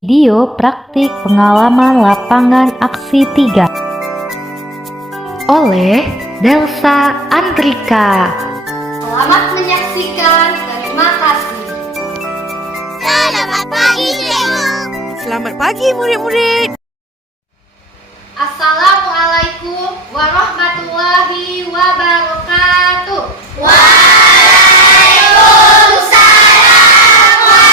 Video praktik pengalaman lapangan aksi 3 oleh Delsa Andrika. Selamat menyaksikan, terima kasih. Selamat pagi, Cikgu. Selamat pagi, murid-murid. Assalamualaikum warahmatullahi wabarakatuh. Waalaikumsalam warahmatullahi wabarakatuh.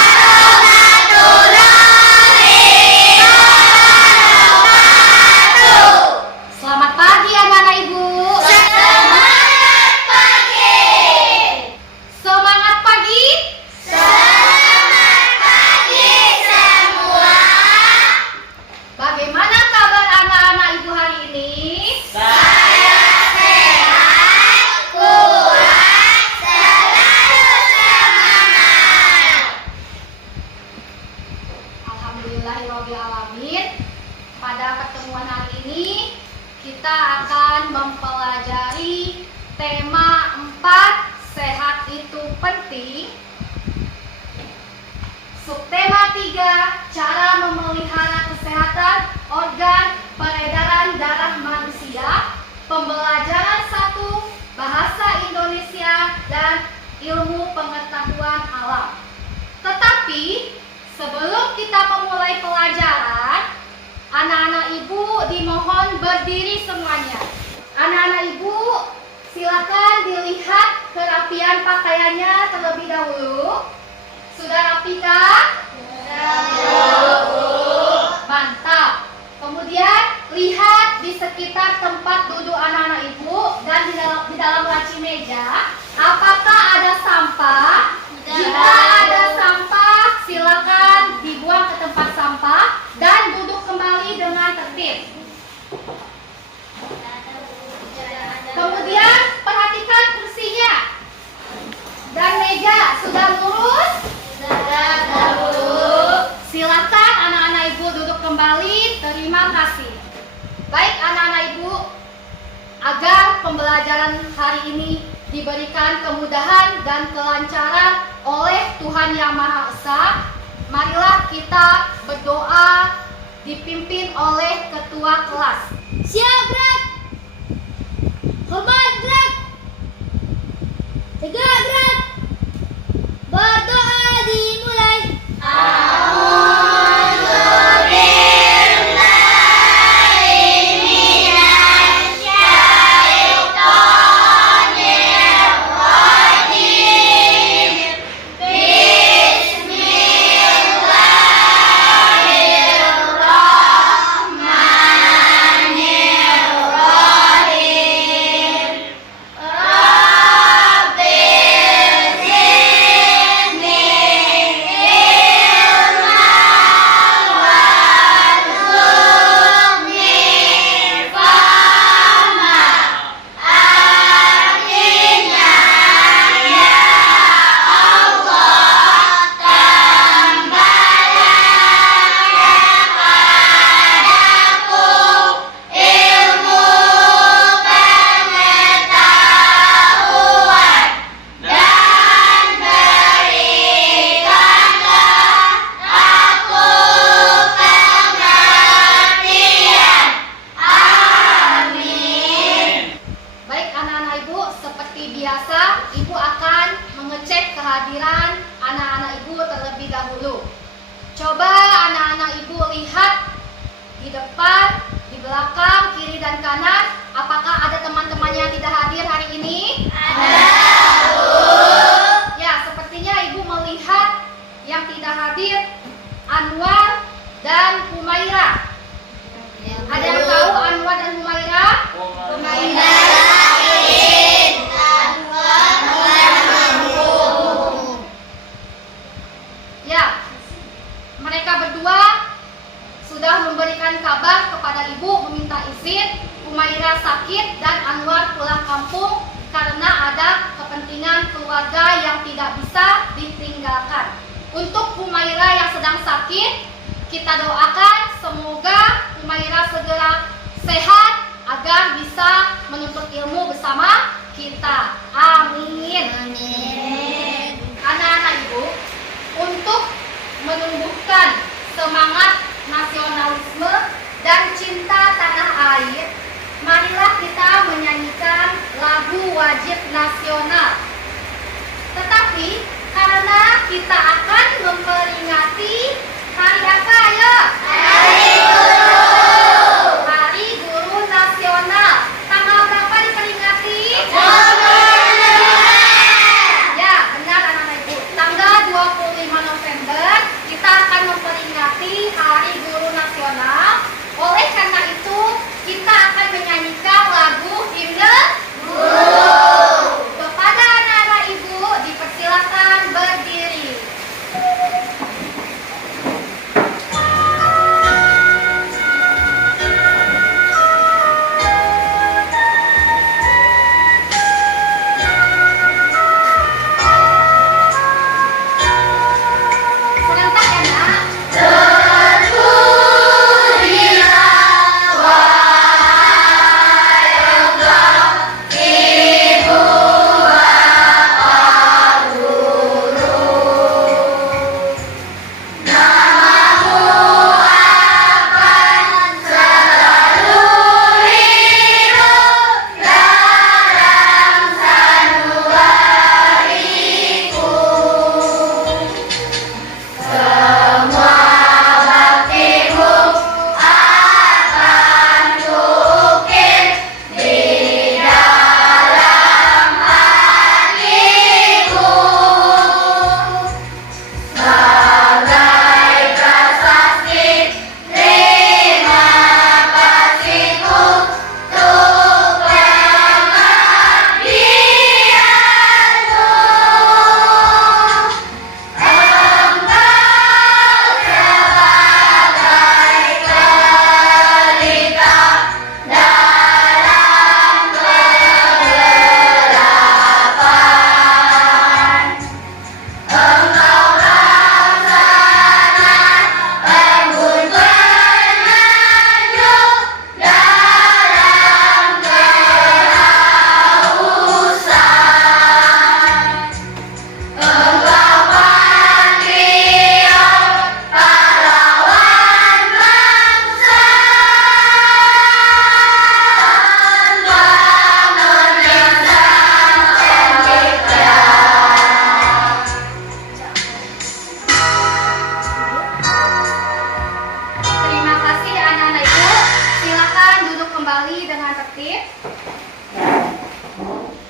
Selamat pagi anak-anak ibu. Semangat pagi. Semangat pagi. Selamat pagi semua. Bagaimana kabar anak-anak ibu hari ini? Saya sehat, kuat, selalu semangat. Alhamdulillahirrahmanirrahim. Pada pertemuan hari ini kita akan mempelajari tema 4, sehat itu penting. Subtema 3, cara memelihara kesehatan organ peredaran darah manusia. Pembelajaran 1, bahasa Indonesia dan ilmu pengetahuan alam. Tetapi sebelum kita memulai pelajaran, anak-anak ibu dimohon berdiri semuanya. Anak-anak ibu silakan dilihat kerapian pakaiannya terlebih dahulu. Sudah rapi kah? Mantap. Kemudian lihat di sekitar tempat duduk anak-anak ibu dan di dalam laci meja, apakah ada sampah? Jika ada sampah, silakan dibuang ke tempat sampah dan duduk kembali dengan tertib. Kemudian perhatikan kursinya dan meja sudah lurus. Silakan anak-anak ibu duduk kembali. Terima kasih. Baik anak-anak ibu, agar pembelajaran hari ini diberikan kemudahan dan kelancaran oleh Tuhan Yang Maha Esa, marilah kita berdoa dipimpin oleh ketua kelas. Siap, gerak. Hormat, gerak. Tegak, gerak. Berdoa dimulai. Baik anak-anak ibu, seperti biasa ibu akan mengecek kehadiran anak-anak ibu terlebih dahulu. Coba anak-anak ibu lihat di depan, di belakang, kiri dan kanan, apakah ada teman-teman yang tidak hadir hari ini? Ya, sepertinya ibu melihat yang tidak hadir Anwar dan Humaira. Ada yang tahu Anwar dan Humaira? Ya, mereka berdua sudah memberikan kabar kepada ibu meminta izin. Humaira sakit dan Anwar pulang kampung karena ada kepentingan keluarga yang tidak bisa ditinggalkan. Untuk Humaira yang sedang sakit, kita doakan semoga Humaira segera sehat agar bisa menuntut ilmu bersama kita. Amin. Anak-anak ibu, untuk menumbuhkan semangat kita akan memperingati hari apa? Ayo. Hari Guru Nasional. Tanggal berapa diperingati? Ya, benar anak-anak ibu. Tanggal 25 November kita akan memperingati Hari Guru Nasional. Oleh karena itu, kita akan menyanyikan lagu himne guru. Kepada anak-anak ibu dipersilakan berdiri. Serentak ya, Nak? Terima kasih anak-anak ibu. Silakan duduk kembali dengan tertib.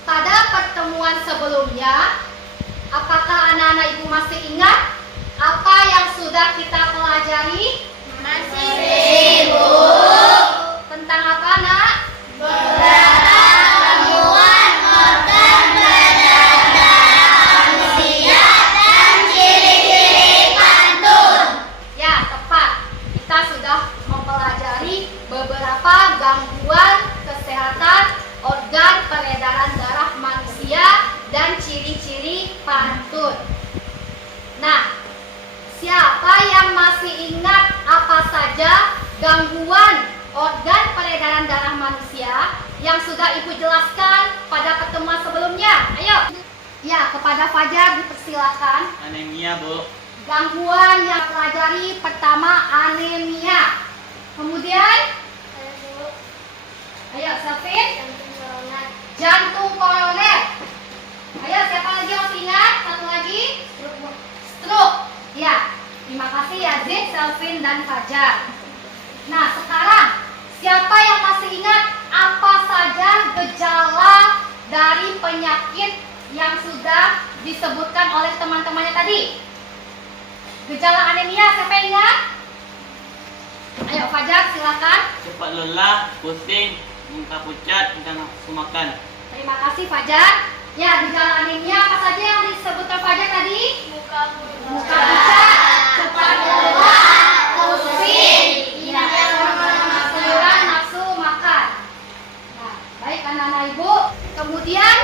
Pada pertemuan sebelumnya, apakah anak-anak ibu masih ingat apa yang sudah kita pelajari? Masih, Bu. Tentang apa, Nak? Gangguan organ pada manusia dan ciri-ciri pantun. Ya, tepat. Kita sudah mempelajari beberapa gangguan kesehatan organ peredaran darah manusia dan ciri-ciri pantun. Nah, siapa yang masih ingat apa saja gangguan organ peredaran darah manusia yang sudah Ibu jelaskan pada pertemuan sebelumnya? Ayo. Ya, kepada Fajar dipersilakan. Anemia, Bu. Gangguan yang pelajari pertama anemia. Kemudian, ayo Safin, jantung koroner. Ayo siapa lagi yang masih ingat? Satu lagi, stroke. Ya, terima kasih ya Zid, Selvin dan Fajar. Nah sekarang siapa yang masih ingat apa saja gejala dari penyakit yang sudah disebutkan oleh teman-temannya tadi? Gejala anemia, siapa yang ingat? Ayo Fajar, silakan. Cepat lelah, pusing, muka pucat, dan nafsu makan. Terima kasih Fajar. Ya, gejala anemia apa saja yang disebutkan Fajar tadi? Muka pucat, cepat lelah, pusing, kurang nafsu makan. Nah, baik anak-anak ibu. Kemudian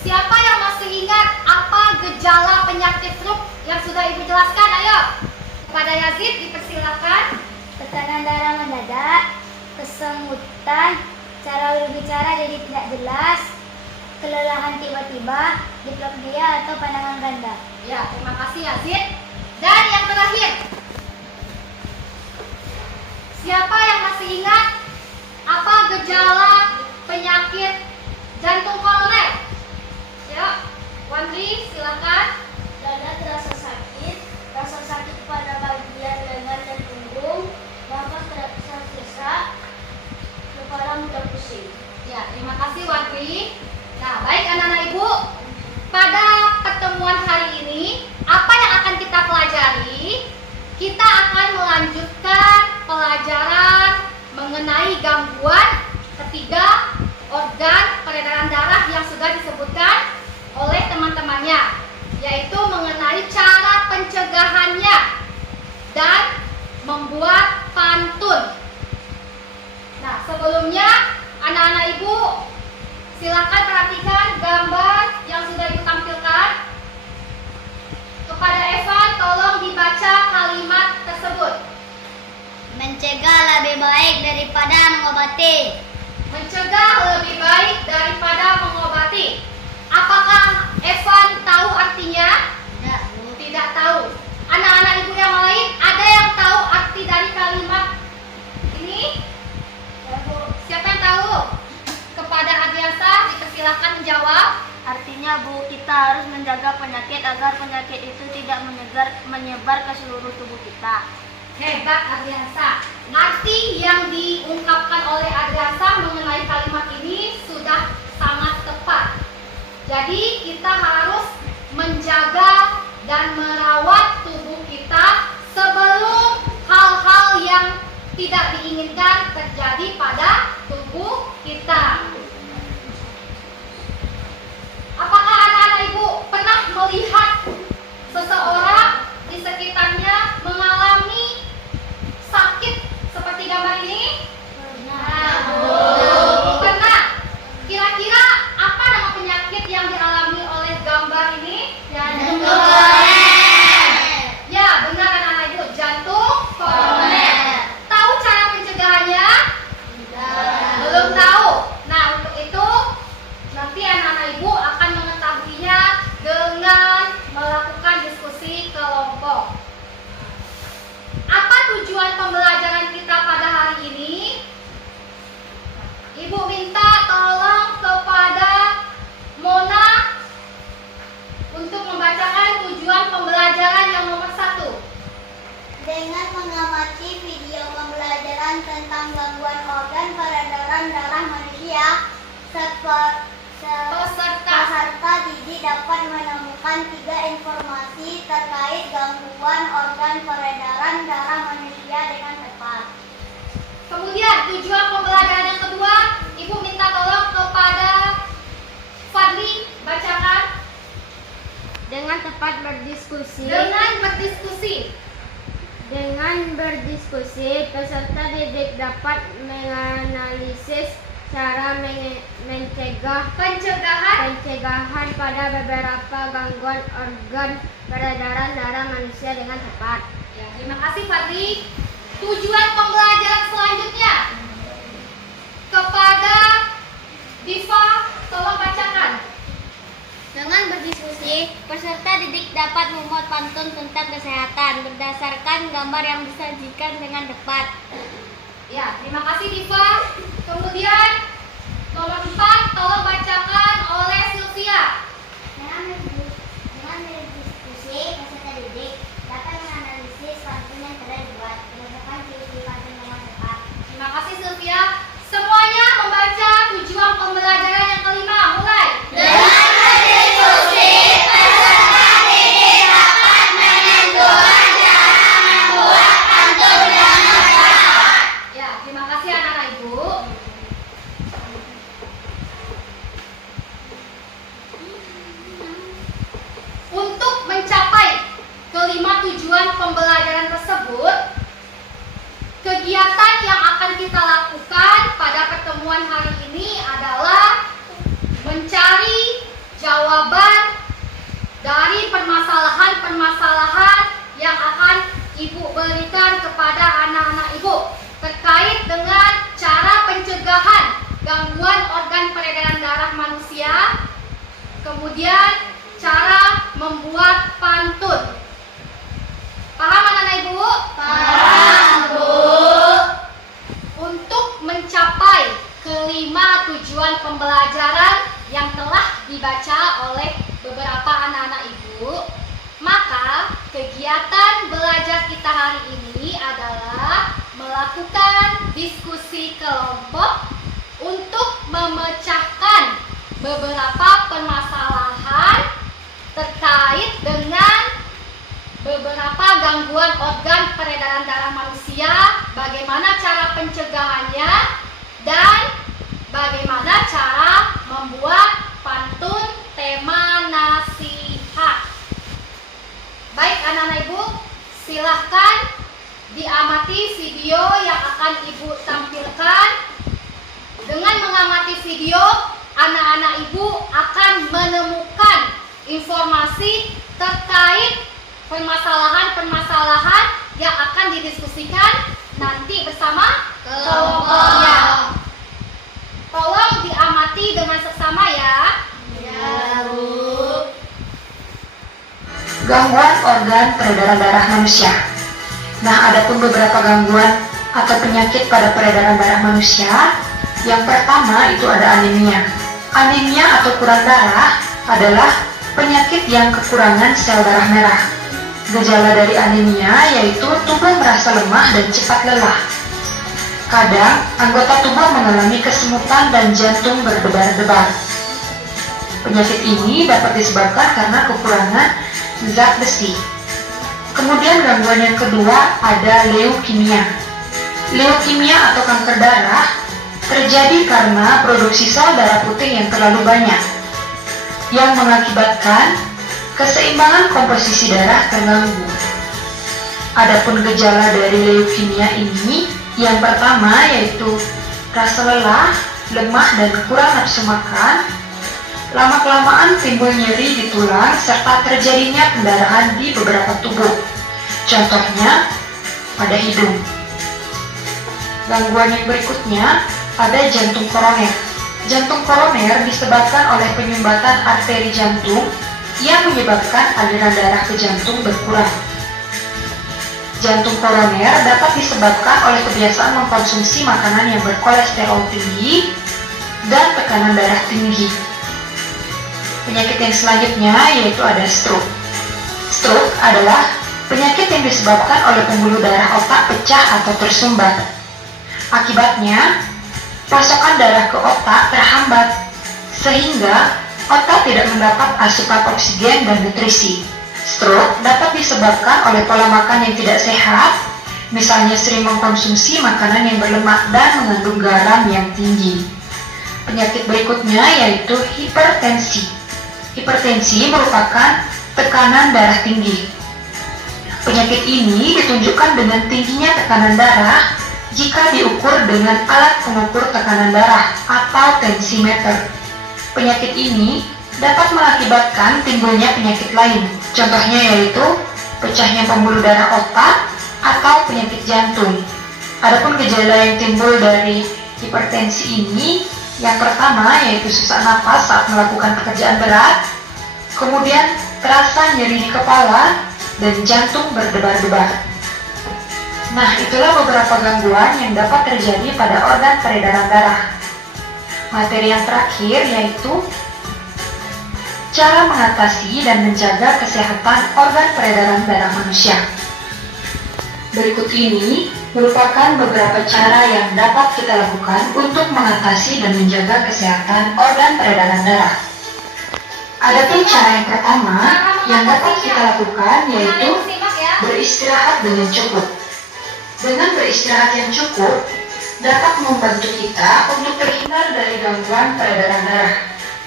siapa yang masih ingat apa gejala penyakit stroke yang sudah ibu jelaskan? Ayo, kepada Yazid dipersilakan. Tekanan darah mendadak, kesemutan, cara berbicara jadi tidak jelas, kelelahan tiba-tiba, diplopia atau pandangan ganda. Ya, terima kasih Yazid. Dan yang terakhir, siapa yang masih ingat apa gejala penyakit jantung koroner? Ya, Wandri silakan. Dada terasa sakit. gangguan ketiga organ peredaran darah yang sudah disebutkan oleh teman-temannya, yaitu mengenai cara pencegahannya dan membuat pantun. Nah, sebelumnya anak-anak ibu silakan perhatikan gambar yang sudah ibu tampilkan. Kepada Evan, tolong dibaca kalimat tersebut. Mencegah lebih baik daripada mengobati. Mencegah lebih baik daripada mengobati. Apakah Evan tahu artinya? Tidak, Bu. Tidak tahu. Anak-anak ibu yang lain, ada yang tahu arti dari kalimat ini? Siapa yang tahu? Kepada Adiasa, dipersilakan menjawab. Artinya, Bu, kita harus menjaga penyakit agar penyakit itu tidak menyebar ke seluruh tubuh kita. Hebat Adiasa. Arti yang diungkapkan oleh Adiasa mengenai kalimat ini sudah sangat tepat. Jadi kita harus menjaga dan merawat tubuh kita sebelum hal-hal yang tidak diinginkan terjadi pada tubuh kita. Apakah anak-anak ibu pernah melihat seseorang di sekitarnya mengalami sakit seperti gambar ini? Pernah. Kira-kira apa nama penyakit yang dialami oleh gambar ini? Jantung koroner. Ya, benar anak-anak ibu, jantung koroner. Tahu cara pencegahannya? Belum tahu. Nah, untuk itu nanti anak-anak ibu akan mengetahuinya dengan melakukan diskusi kelompok. Apa tujuan pembelajaran kita pada hari ini? Ibu minta tolong kepada Mona untuk membacakan tujuan pembelajaran yang nomor 1. Dengan mengamati video pembelajaran tentang gangguan organ peredaran darah manusia, peserta didik dapat menemukan 3 informasi terkait gangguan organ peredaran darah manusia dengan tepat. Kemudian tujuan pembelajaran yang kedua, Ibu minta tolong kepada Fadli bacakan. Dengan tepat berdiskusi. Dengan berdiskusi, peserta didik dapat menganalisis cara pencegahan pada beberapa gangguan organ peredaran darah manusia dengan tepat. Ya, terima kasih Fadli. Tujuan pembelajaran selanjutnya kepada Diva, tolong bacakan. Dengan berdiskusi, peserta didik dapat membuat pantun tentang kesehatan berdasarkan gambar yang disajikan dengan tepat. Ya, terima kasih Diva. Kemudian nomor 4 tolong bacakan oleh Sylvia. Dengan berdiskusi, peserta didik dapat menganalisis pantun yang telah dibuat berdasarkan ciri-ciri pantun dengan tepat. Terima kasih Sylvia. Semuanya membaca tujuan pembelajaran yang kelima. Mulai. Dengan berdiskusi, peserta didik dapat menentukan cara membuat pantun dengan tepat. Ya, terima kasih anak-anak ibu. Untuk mencapai kelima tujuan pembelajaran tersebut, kegiatan yang akan kita lakukan pada pertemuan hari ini adalah mencari jawaban dari permasalahan-permasalahan yang akan ibu berikan kepada anak-anak ibu terkait dengan cara pencegahan gangguan organ peredaran darah manusia, kemudian cara membuat pantun. Paham anak-anak ibu? Paham, Bu. Untuk mencapai kelima tujuan pembelajaran yang telah dibaca oleh beberapa anak-anak ibu, maka kegiatan belajar kita hari ini adalah melakukan diskusi kelompok untuk memecahkan beberapa permasalahan terkait dengan beberapa gangguan organ peredaran darah manusia, bagaimana cara pencegahannya, Silahkan diamati video yang akan Ibu tampilkan. Dengan mengamati video, anak-anak Ibu akan menemukan informasi terkait permasalahan-permasalahan yang akan didiskusikan nanti bersama kelompoknya. Tolong diamati dengan seksama ya. Ya, Bu. Gangguan organ peredaran darah manusia. Nah, ada pun beberapa gangguan atau penyakit pada peredaran darah manusia. Yang pertama itu ada anemia. Anemia atau kurang darah adalah penyakit yang kekurangan sel darah merah. Gejala dari anemia yaitu tubuh merasa lemah dan cepat lelah. Kadang, anggota tubuh mengalami kesemutan dan jantung berdebar-debar. Penyakit ini dapat disebabkan karena kekurangan zat besi. Kemudian gangguan yang kedua ada leukemia. Leukemia atau kanker darah terjadi karena produksi sel darah putih yang terlalu banyak, yang mengakibatkan keseimbangan komposisi darah terganggu. Adapun gejala dari leukemia ini, yang pertama yaitu rasa lelah, lemah dan kurang nafsu makan. Lama-kelamaan timbul nyeri di tulang serta terjadinya pendarahan di beberapa tubuh. Contohnya pada hidung. Gangguan yang berikutnya ada jantung koroner. Jantung koroner disebabkan oleh penyumbatan arteri jantung yang menyebabkan aliran darah ke jantung berkurang. Jantung koroner dapat disebabkan oleh kebiasaan mengkonsumsi makanan yang berkolesterol tinggi dan tekanan darah tinggi. Penyakit yang selanjutnya yaitu ada stroke. Stroke adalah penyakit yang disebabkan oleh pembuluh darah otak pecah atau tersumbat. Akibatnya, pasokan darah ke otak terhambat, sehingga otak tidak mendapat asupan oksigen dan nutrisi. Stroke dapat disebabkan oleh pola makan yang tidak sehat, misalnya sering mengkonsumsi makanan yang berlemak dan mengandung garam yang tinggi. Penyakit berikutnya yaitu hipertensi. Hipertensi merupakan tekanan darah tinggi. Penyakit ini ditunjukkan dengan tingginya tekanan darah jika diukur dengan alat pengukur tekanan darah atau tensimeter. Penyakit ini dapat mengakibatkan timbulnya penyakit lain, contohnya yaitu pecahnya pembuluh darah otak atau penyakit jantung. Adapun gejala yang timbul dari hipertensi ini, yang pertama yaitu sesak napas saat melakukan pekerjaan berat, kemudian terasa nyeri di kepala dan jantung berdebar-debar. Nah, itulah beberapa gangguan yang dapat terjadi pada organ peredaran darah. Materi yang terakhir yaitu cara mengatasi dan menjaga kesehatan organ peredaran darah manusia. Berikut ini merupakan beberapa cara yang dapat kita lakukan untuk mengatasi dan menjaga kesehatan organ peredaran darah. Adapun cara yang pertama yang dapat kita lakukan yaitu beristirahat dengan cukup. Dengan beristirahat yang cukup dapat membantu kita untuk terhindar dari gangguan peredaran darah.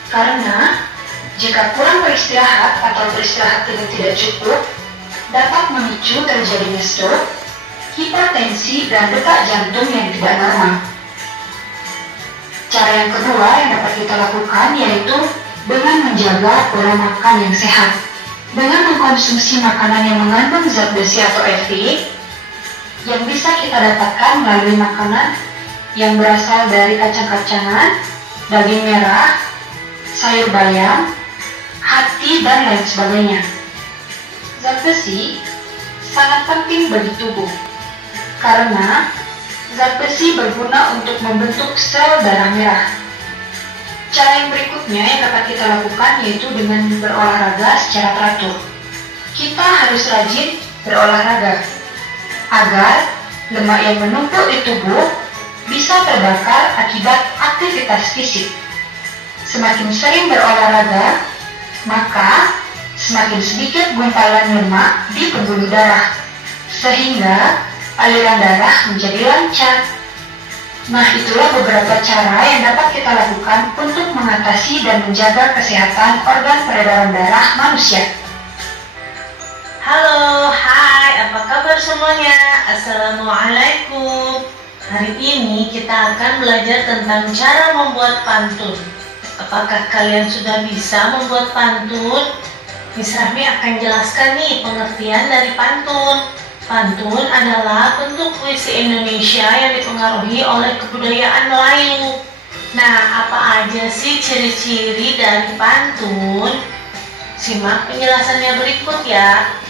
Karena jika kurang beristirahat atau beristirahat dengan tidak cukup, dapat memicu terjadinya stroke, hipertensi, dan detak jantung yang tidak normal. Cara yang kedua yang dapat kita lakukan yaitu dengan menjaga pola makan yang sehat. Dengan mengkonsumsi makanan yang mengandung zat besi atau Fe, yang bisa kita dapatkan melalui makanan yang berasal dari kacang-kacangan, daging merah, sayur bayam, hati, dan lain sebagainya. Zat besi sangat penting bagi tubuh karena zat besi berguna untuk membentuk sel darah merah. Cara yang berikutnya yang dapat kita lakukan yaitu dengan berolahraga secara teratur. Kita harus rajin berolahraga agar lemak yang menumpuk di tubuh bisa terbakar akibat aktivitas fisik. Semakin sering berolahraga, maka semakin sedikit gumpalan lemak di pembuluh darah, sehingga aliran darah menjadi lancar. Nah, itulah beberapa cara yang dapat kita lakukan untuk mengatasi dan menjaga kesehatan organ peredaran darah manusia. Halo, hai. apa kabar semuanya? Assalamualaikum. Hari ini kita akan belajar tentang cara membuat pantun. Apakah kalian sudah bisa membuat pantun? Miss Rahmi akan jelaskan nih pengertian dari pantun. Pantun adalah bentuk puisi Indonesia yang dipengaruhi oleh kebudayaan Melayu. Nah, apa aja sih ciri-ciri dari pantun? Simak penjelasannya berikut ya.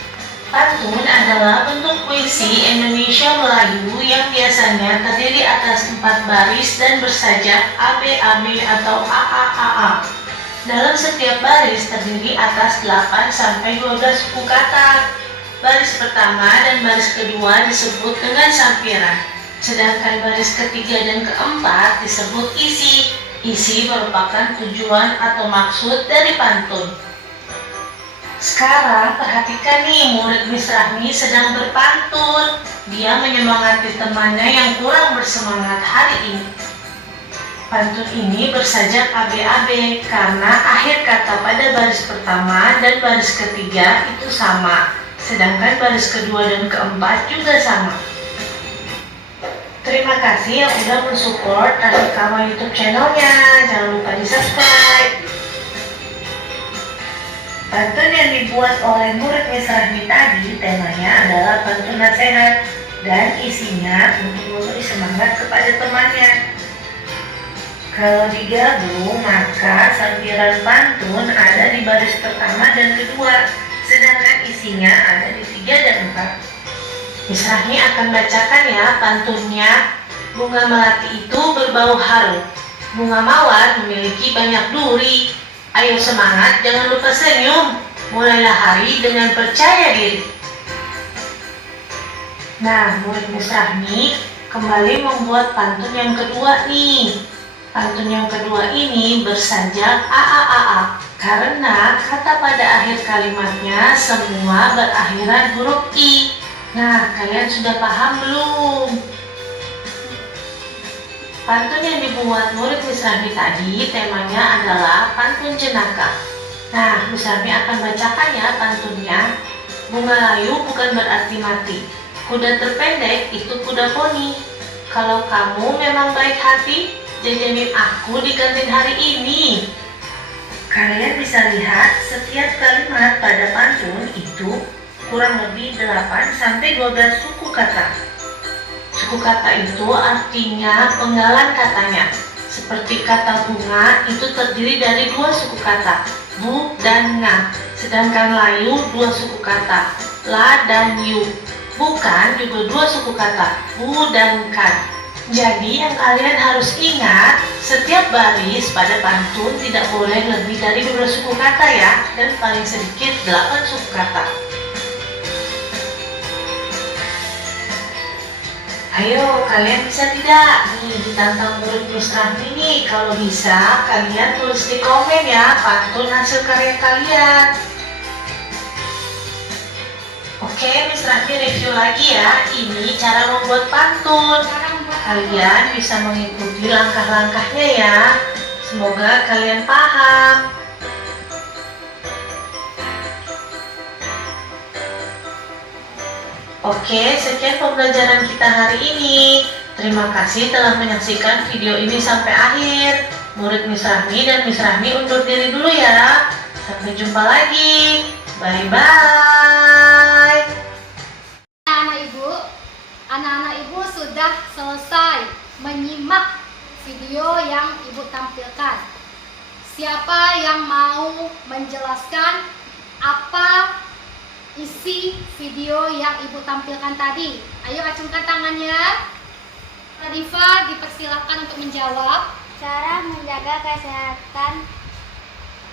Pantun adalah bentuk puisi Indonesia Melayu yang biasanya terdiri atas 4 baris dan bersajak ABAB atau AAAA. Dalam setiap baris terdiri atas 8 sampai 12 suku kata. Baris pertama dan baris kedua disebut dengan sampiran, sedangkan baris ketiga dan keempat disebut isi. Isi merupakan tujuan atau maksud dari pantun. Sekarang perhatikan nih, murid Miss Rahmi sedang berpantun. Dia menyemangati temannya yang kurang bersemangat hari ini. Pantun ini bersajak ABAB karena akhir kata pada baris pertama dan baris ketiga itu sama, sedangkan baris kedua dan keempat juga sama. Terima kasih yang sudah mensupport Rasikama YouTube channelnya. Jangan lupa di subscribe. Pantun yang dibuat oleh murid Miss Rahmi tadi temanya adalah pantun nasihat dan isinya untuk memberi semangat kepada temannya. Kalau digabung maka sampiran pantun ada di baris pertama dan kedua, sedangkan isinya ada di 3 dan 4. Miss Rahmi akan bacakan ya pantunnya. Bunga melati itu berbau harum, bunga mawar memiliki banyak duri. Ayo semangat, jangan lupa senyum. Mulailah hari dengan percaya diri. Nah, murid Miss Rahmi kembali membuat pantun yang kedua nih. Pantun yang kedua ini bersajak AAAA karena kata pada akhir kalimatnya semua berakhiran huruf I. Nah, kalian sudah paham belum? Pantun yang dibuat murid Miss Rahmi tadi temanya adalah pantun jenaka. Nah, Miss Rahmi akan bacakan ya pantunnya. Bunga layu bukan berarti mati. Kuda terpendek itu kuda poni. Kalau kamu memang baik hati, jajanin aku di kantin hari ini. Kalian bisa lihat setiap kalimat pada pantun itu kurang lebih 8 sampai 12 suku kata. Suku kata itu artinya penggalan katanya. Seperti kata bunga itu terdiri dari 2 suku kata, bu dan nga. Sedangkan layu 2 suku kata, la dan yu. Bukan juga 2 suku kata, bu dan kan. Jadi yang kalian harus ingat, setiap baris pada pantun tidak boleh lebih dari 2 suku kata ya, dan paling sedikit 8 suku kata. Ayo, kalian bisa tidak? Nih, ditantang murid Miss Rahmi nih. Kalau bisa, kalian tulis di komen ya pantun hasil karya kalian. Oke, Miss Rahmi review lagi ya. Ini cara membuat pantun. Kalian bisa mengikuti langkah-langkahnya ya. Semoga kalian paham. Oke, sekian pembelajaran kita hari ini. Terima kasih telah menyaksikan video ini sampai akhir. Murid Miss Rahmi dan Miss Rahmi undur diri dulu ya. Sampai jumpa lagi. Bye-bye. Anak-anak ibu sudah selesai menyimak video yang ibu tampilkan. Siapa yang mau menjelaskan apa isi video yang ibu tampilkan tadi? Ayo acungkan tangannya. Diva dipersilakan untuk menjawab. Cara menjaga kesehatan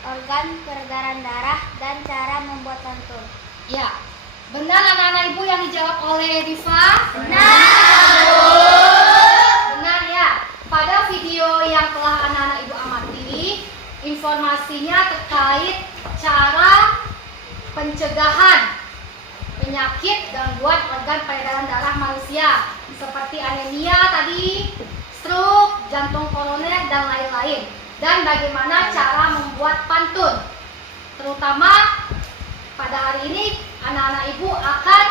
organ peredaran darah dan cara membuat pantun. Ya, benar anak-anak ibu yang dijawab oleh Diva? Benar. Benar ya. Pada video yang telah anak-anak ibu amati, informasinya terkait cara pencegahan penyakit gangguan organ peredaran darah manusia seperti anemia tadi, stroke, jantung koroner dan lain-lain, dan bagaimana cara membuat pantun. Terutama pada hari ini anak-anak ibu akan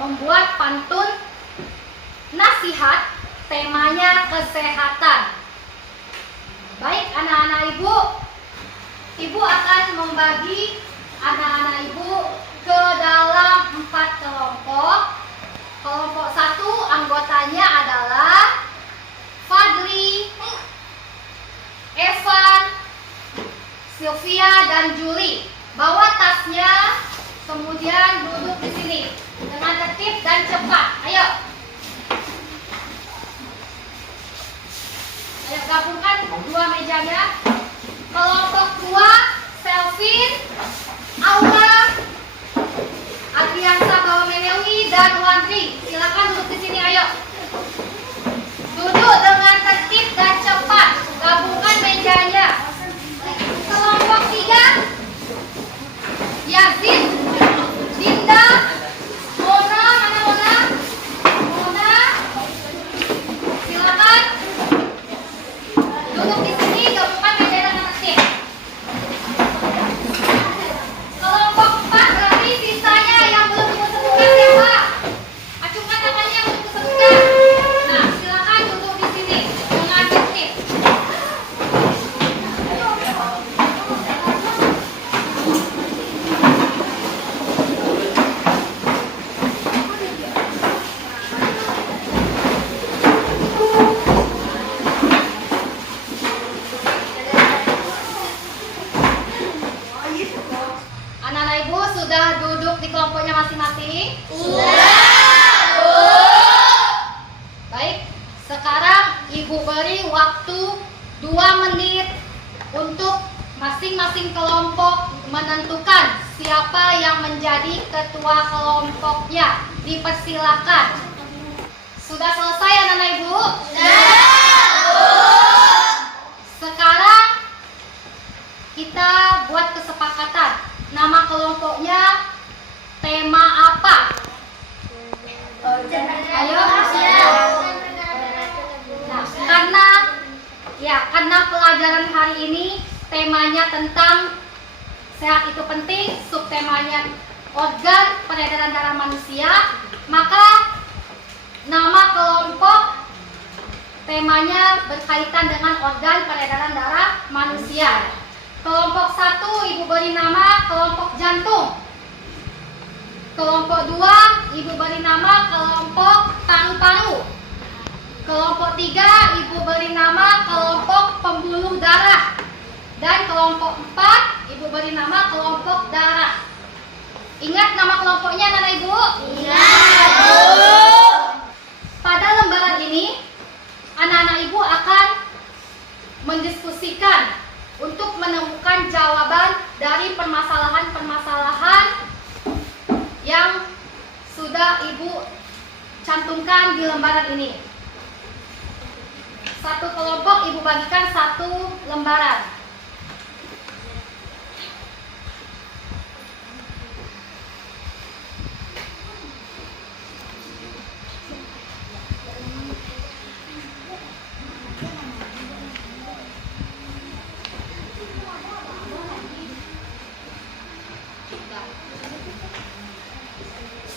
membuat pantun nasihat, temanya kesehatan. Baik anak-anak ibu, ibu akan membagi anak-anak ibu ke dalam 4 kelompok. Kelompok 1 anggotanya adalah Fadli, Evan, Sylvia, dan Juli. Bawa tasnya, kemudian duduk di sini dengan tertib dan cepat. Ayo. Ayo gabungkan 2 mejanya. Kelompok 2, Selvin, Aura, Adriansa Bawamenewi, dan Wandri. Silakan duduk di sini, ayo. Duduk dengan tertib dan cepat. Gabungkan mejanya. Kelompok 3, Yazid, Dinda, Mona, mana Mona? Mona, silakan duduk di sini. Gabungkan mejanya dengan tertib. Kelompok 4 berarti sisanya yang belum ibu sebutkan siapa? Acungkan tangannya yang belum ibu sebutkan. Nah, silakan duduk di sini dengan tertib. Anak-anak ibu sudah duduk di kelompoknya masing-masing? Baik, sekarang ibu beri waktu 2 menit untuk masing-masing kelompok menentukan siapa yang menjadi ketua kelompoknya. Dipersilakan. Sudah selesai anak-anak ibu? Sekarang kita buat kesepakatan. Nama kelompoknya tema apa? Ayo. Nah, karena pelajaran hari ini temanya tentang sehat itu penting, subtemanya organ peredaran darah manusia, maka nama kelompok temanya berkaitan dengan organ peredaran darah manusia. Kelompok 1 ibu beri nama kelompok jantung. Kelompok 2 ibu beri nama kelompok paru-paru. Kelompok 3 ibu beri nama kelompok pembuluh darah. Dan kelompok 4 ibu beri nama kelompok darah. Ingat nama kelompoknya anak ibu? Ingat, Bu. Pada lembaran ini anak-anak ibu akan mendiskusikan untuk menemukan jawaban dari permasalahan-permasalahan yang sudah ibu cantumkan di lembaran ini. Satu kelompok ibu bagikan 1 lembaran.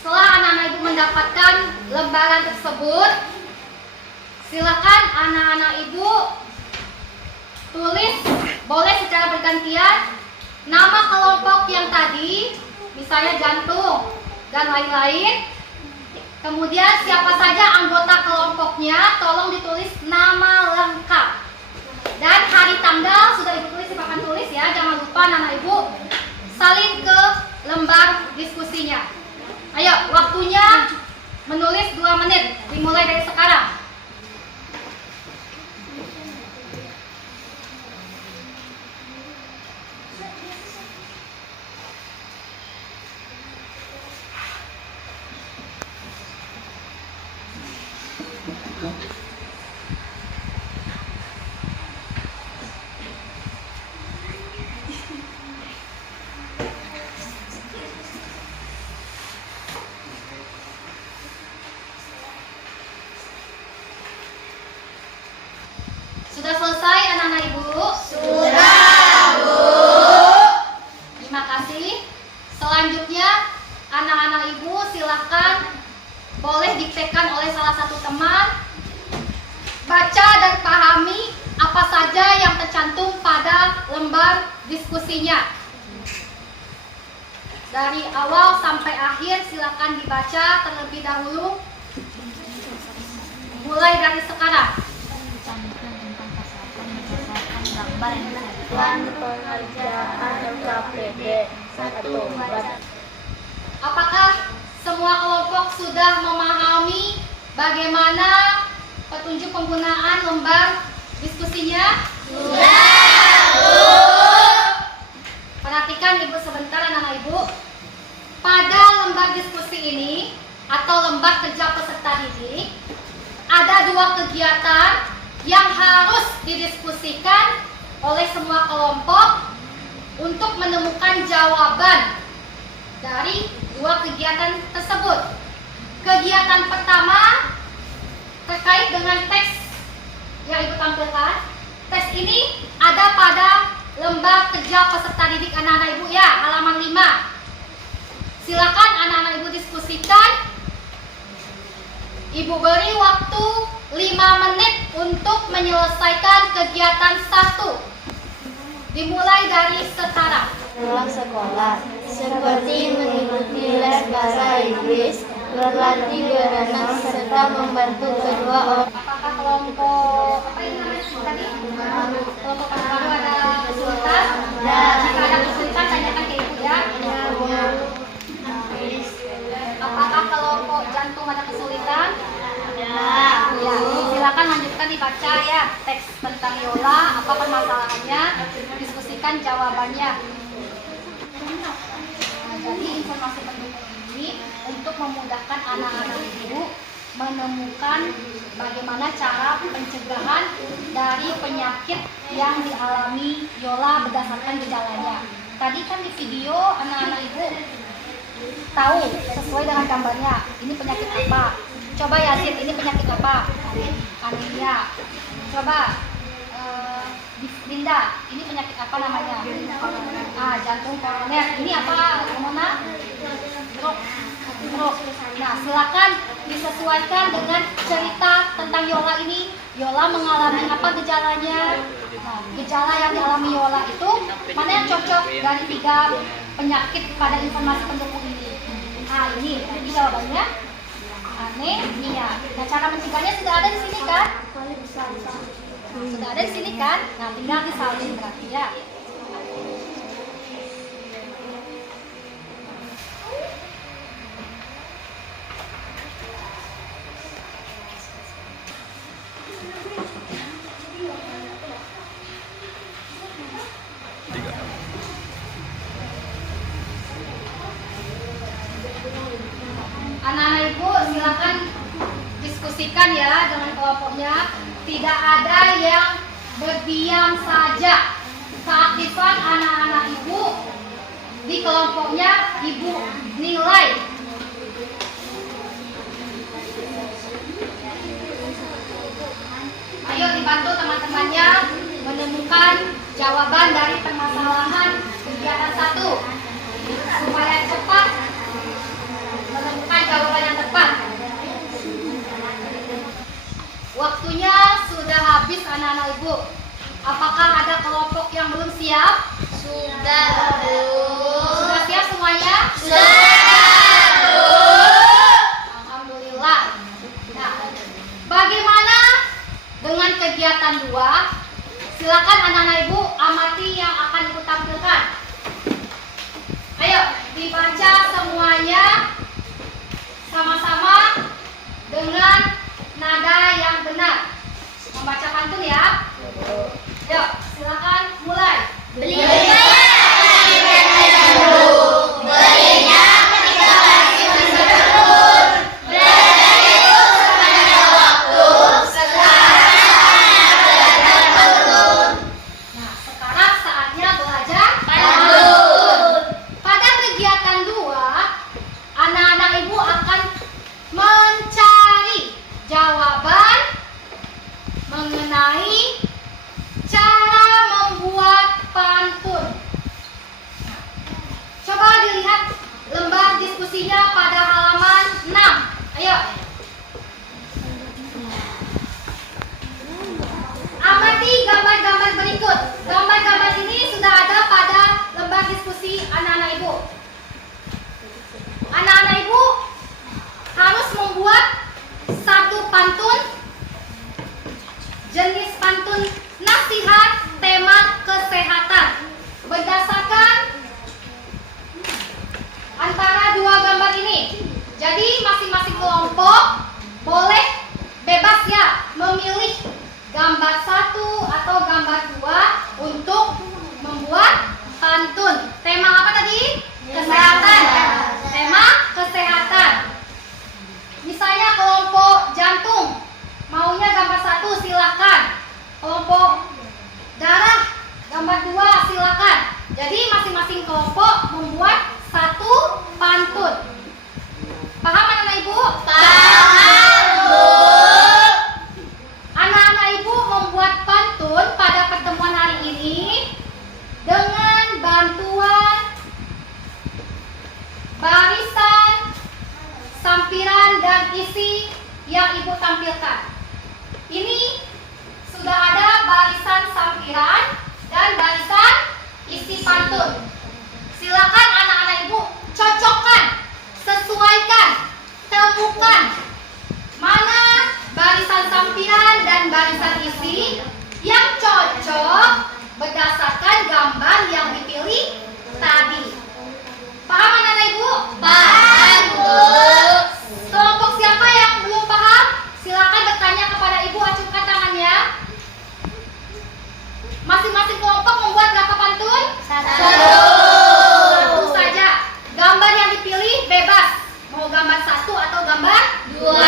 Setelah anak-anak ibu mendapatkan lembaran tersebut, silakan anak-anak ibu tulis, boleh secara bergantian, nama kelompok yang tadi, misalnya jantung dan lain-lain. Kemudian siapa saja anggota kelompoknya, tolong ditulis nama lengkap. Dan hari tanggal sudah ibu tulis, silakan tulis ya, jangan lupa anak-anak ibu salin ke lembar diskusinya. Ayo, waktunya menulis 2 menit, dimulai dari sekarang. Sudah selesai anak-anak ibu? Sudah, Bu. Terima kasih. Selanjutnya anak-anak ibu silahkan boleh dipraktekkan oleh salah satu teman. Baca dan pahami apa saja yang tercantum pada lembar diskusinya. Dari awal sampai akhir silakan dibaca terlebih dahulu. Mulai dari sekarang. Pengerjaan KPD 1. Apakah semua kelompok sudah memahami bagaimana petunjuk penggunaan lembar diskusinya? Perhatikan Ibu sebentar anak-anak Ibu. Pada lembar diskusi ini atau lembar kerja peserta didik ada 2 kegiatan yang harus didiskusikan oleh semua kelompok untuk menemukan jawaban dari 2 kegiatan tersebut. Kegiatan pertama terkait dengan teks yang Ibu tampilkan. Teks ini ada pada lembar kerja peserta didik anak-anak Ibu ya, halaman 5. Silakan anak-anak Ibu diskusikan. Ibu beri waktu 5 menit untuk menyelesaikan kegiatan 1. Dimulai dari sekarang. Pulang sekolah, seperti mengikuti les bahasa Inggris, berlatih berenang, serta membantu kedua orang. Apakah kelompok apa yang namanya tadi? Kelompok baru ada kesulitan? Jika ada kesulitan tanyakan ke Ibu ya. Apakah kelompok jantung ada kesulitan? Ya, silakan lanjutkan dibaca ya teks tentang Yola, apa permasalahannya, diskusikan jawabannya. Nah, jadi informasi pendukung ini untuk memudahkan anak-anak Ibu menemukan bagaimana cara pencegahan dari penyakit yang dialami Yola berdasarkan gejalanya. Tadi kan di video anak-anak Ibu tahu sesuai dengan gambarnya ini penyakit apa. Coba Yasin, ini penyakit apa? Anemia. Coba Dinda, ini penyakit apa namanya? Jantung koroner. Ini apa? Mona? Stroke. Nah, silakan disesuaikan dengan cerita tentang Yola ini. Yola mengalami apa gejalanya? Nah, gejala yang dialami Yola itu mana yang cocok dari 3 penyakit pada informasi pendukung ini? Ini jawabannya. Anemia. Nah, cara mencegahnya sudah ada di sini kan? Sudah ada di sini kan? Nah, tinggal disalin berarti ya. Anak-anak Ibu silakan diskusikan ya dengan kelompoknya. Tidak ada yang berdiam saja. Keaktifan anak-anak Ibu di kelompoknya Ibu nilai. Ayo dibantu teman-temannya menemukan jawaban dari permasalahan kegiatan 1 supaya cepat menemukan jawaban yang tepat. Waktunya sudah habis anak-anak Ibu. Apakah ada kelompok yang belum siap? Sudah, Bu. Sudah siap semuanya? Sudah, Bu. Alhamdulillah. Nah, bagaimana dengan kegiatan 2? Silakan anak-anak Ibu amati yang akan Ibu tampilkan. Ayo dibaca semuanya sama-sama dengan nada yang benar. Membaca pantun ya. Yuk, silakan mulai. Belinya ketika dulu, belinya ketika masih bertelur. Belajar itu sepanjang waktu, sekarang belajar pantun. Nah, sekarang saatnya belajar Pantun. Pada kegiatan 2, anak-anak Ibu akan mencari jawaban mengenai cara membuat pantun. Nah, coba dilihat lembar diskusinya pada halaman 6. Ayo, barisan isi yang cocok berdasarkan gambar yang dipilih tadi. Paham anak-anak Ibu? Paham, Bu. Kelompok siapa yang belum paham? Silakan bertanya kepada Ibu, acungkan tangannya. Masing-masing kelompok membuat berapa pantun? Satu saja. Gambar yang dipilih bebas. Mau gambar satu atau gambar dua.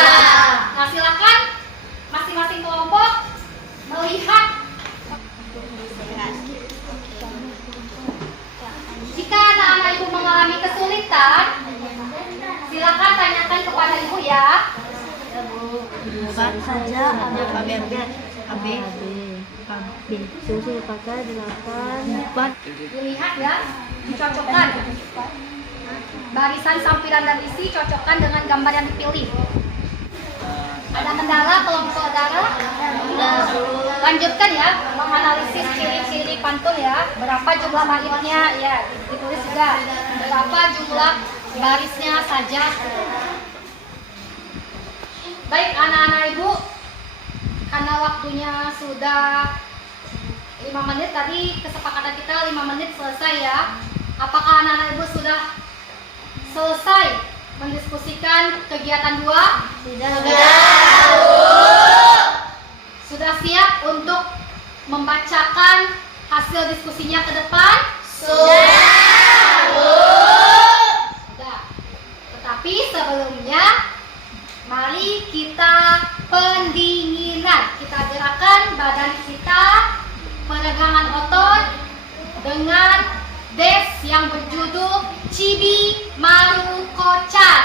Nah, silakan masing-masing kelompok melihat. Jika anak-anak Ibu mengalami kesulitan, silakan tanyakan kepada Ibu ya. Saja ada AB susul pakai 8 Dilihat ya, dicocokkan. Barisan sampiran dan isi cocokkan dengan gambar yang dipilih. Ada kendala kelompok saudara? Lanjutkan ya, menganalisis ciri-ciri pantun ya. Berapa jumlah baitnya? Ya, ditulis juga. Berapa jumlah barisnya saja. Baik anak-anak Ibu, karena waktunya sudah 5 menit, tadi kesepakatan kita 5 menit selesai ya. Apakah anak-anak Ibu sudah selesai mendiskusikan kegiatan 2? Sudah siap untuk membacakan hasil diskusinya ke depan? Sudah. Tetapi sebelumnya mari kita pendinginan. Kita gerakkan badan kita, peregangan otot dengan des yang berjudul Cibi Maru Kocan.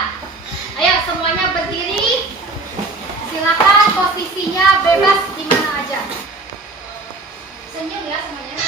Ayo semuanya berdiri. Silakan posisinya bebas di mana aja. Senyum ya semuanya.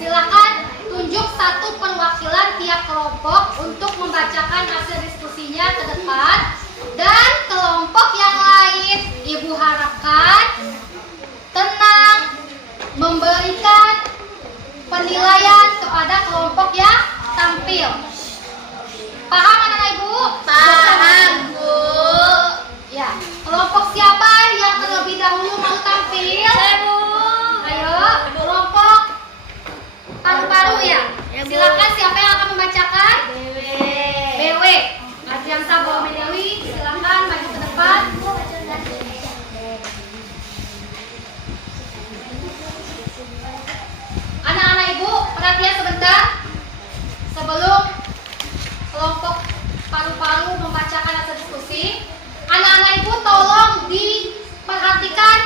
Silakan tunjuk satu perwakilan tiap kelompok untuk membacakan hasil diskusinya ke depan. Dan kelompok yang lain, Ibu harapkan tenang memberikan penilaian kepada kelompok yang tampil. Paham anak Ibu? Paham, Bu. Ya, kelompok siapa yang terlebih dahulu mau tampil? Saya, Bu. Ayo, kelompok paru-paru ya. Silakan siapa yang akan membacakan? BW. Adriansa Bawamedewi, silakan maju ke depan. Anak-anak Ibu, perhatian sebentar. Sebelum kelompok paru-paru membacakan hasil diskusi, anak-anak Ibu tolong diperhatikan,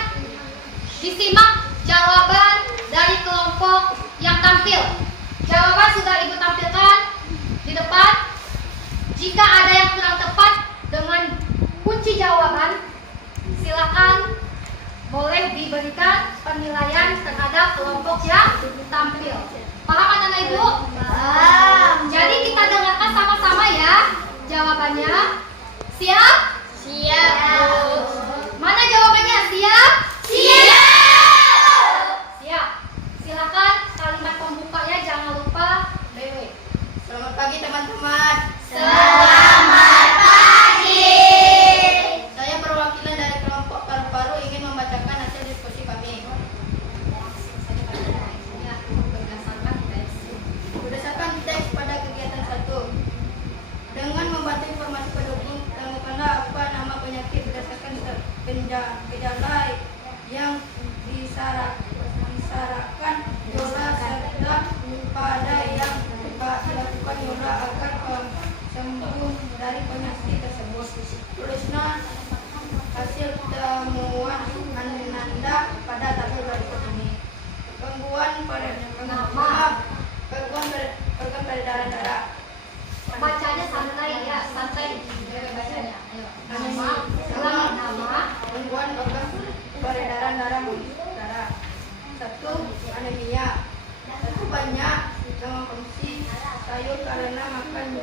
disimak jawaban dari kelompok yang tampil. Jawaban sudah Ibu tampilkan di depan. Jika ada yang kurang tepat dengan kunci jawaban, silakan boleh diberikan penilaian terhadap kelompok yang tampil. Paham anak-anak Ibu? Paham. Jadi kita dengarkan sama-sama ya jawabannya. Siap? Siap, Bu. Mana jawabannya? Siap? Siap. Siap. Silakan kalimat pembukanya jangan lupa BW. Selamat pagi, teman-teman. Selamat pagi. gejala yang disyaratkan yola serta pada yang dilakukan yola agar sembuh dari penyakit tersebut. Tulislah hasil temuan Ananda pada tabel berikut ini. Gangguan peredaran darah. Bacanya santai ya, santai. Bacanya. Ayo. Nama. Gangguan organ peredaran darah. 1. Anemia. 1. Banyak mengkonsumsi sayur karena makan.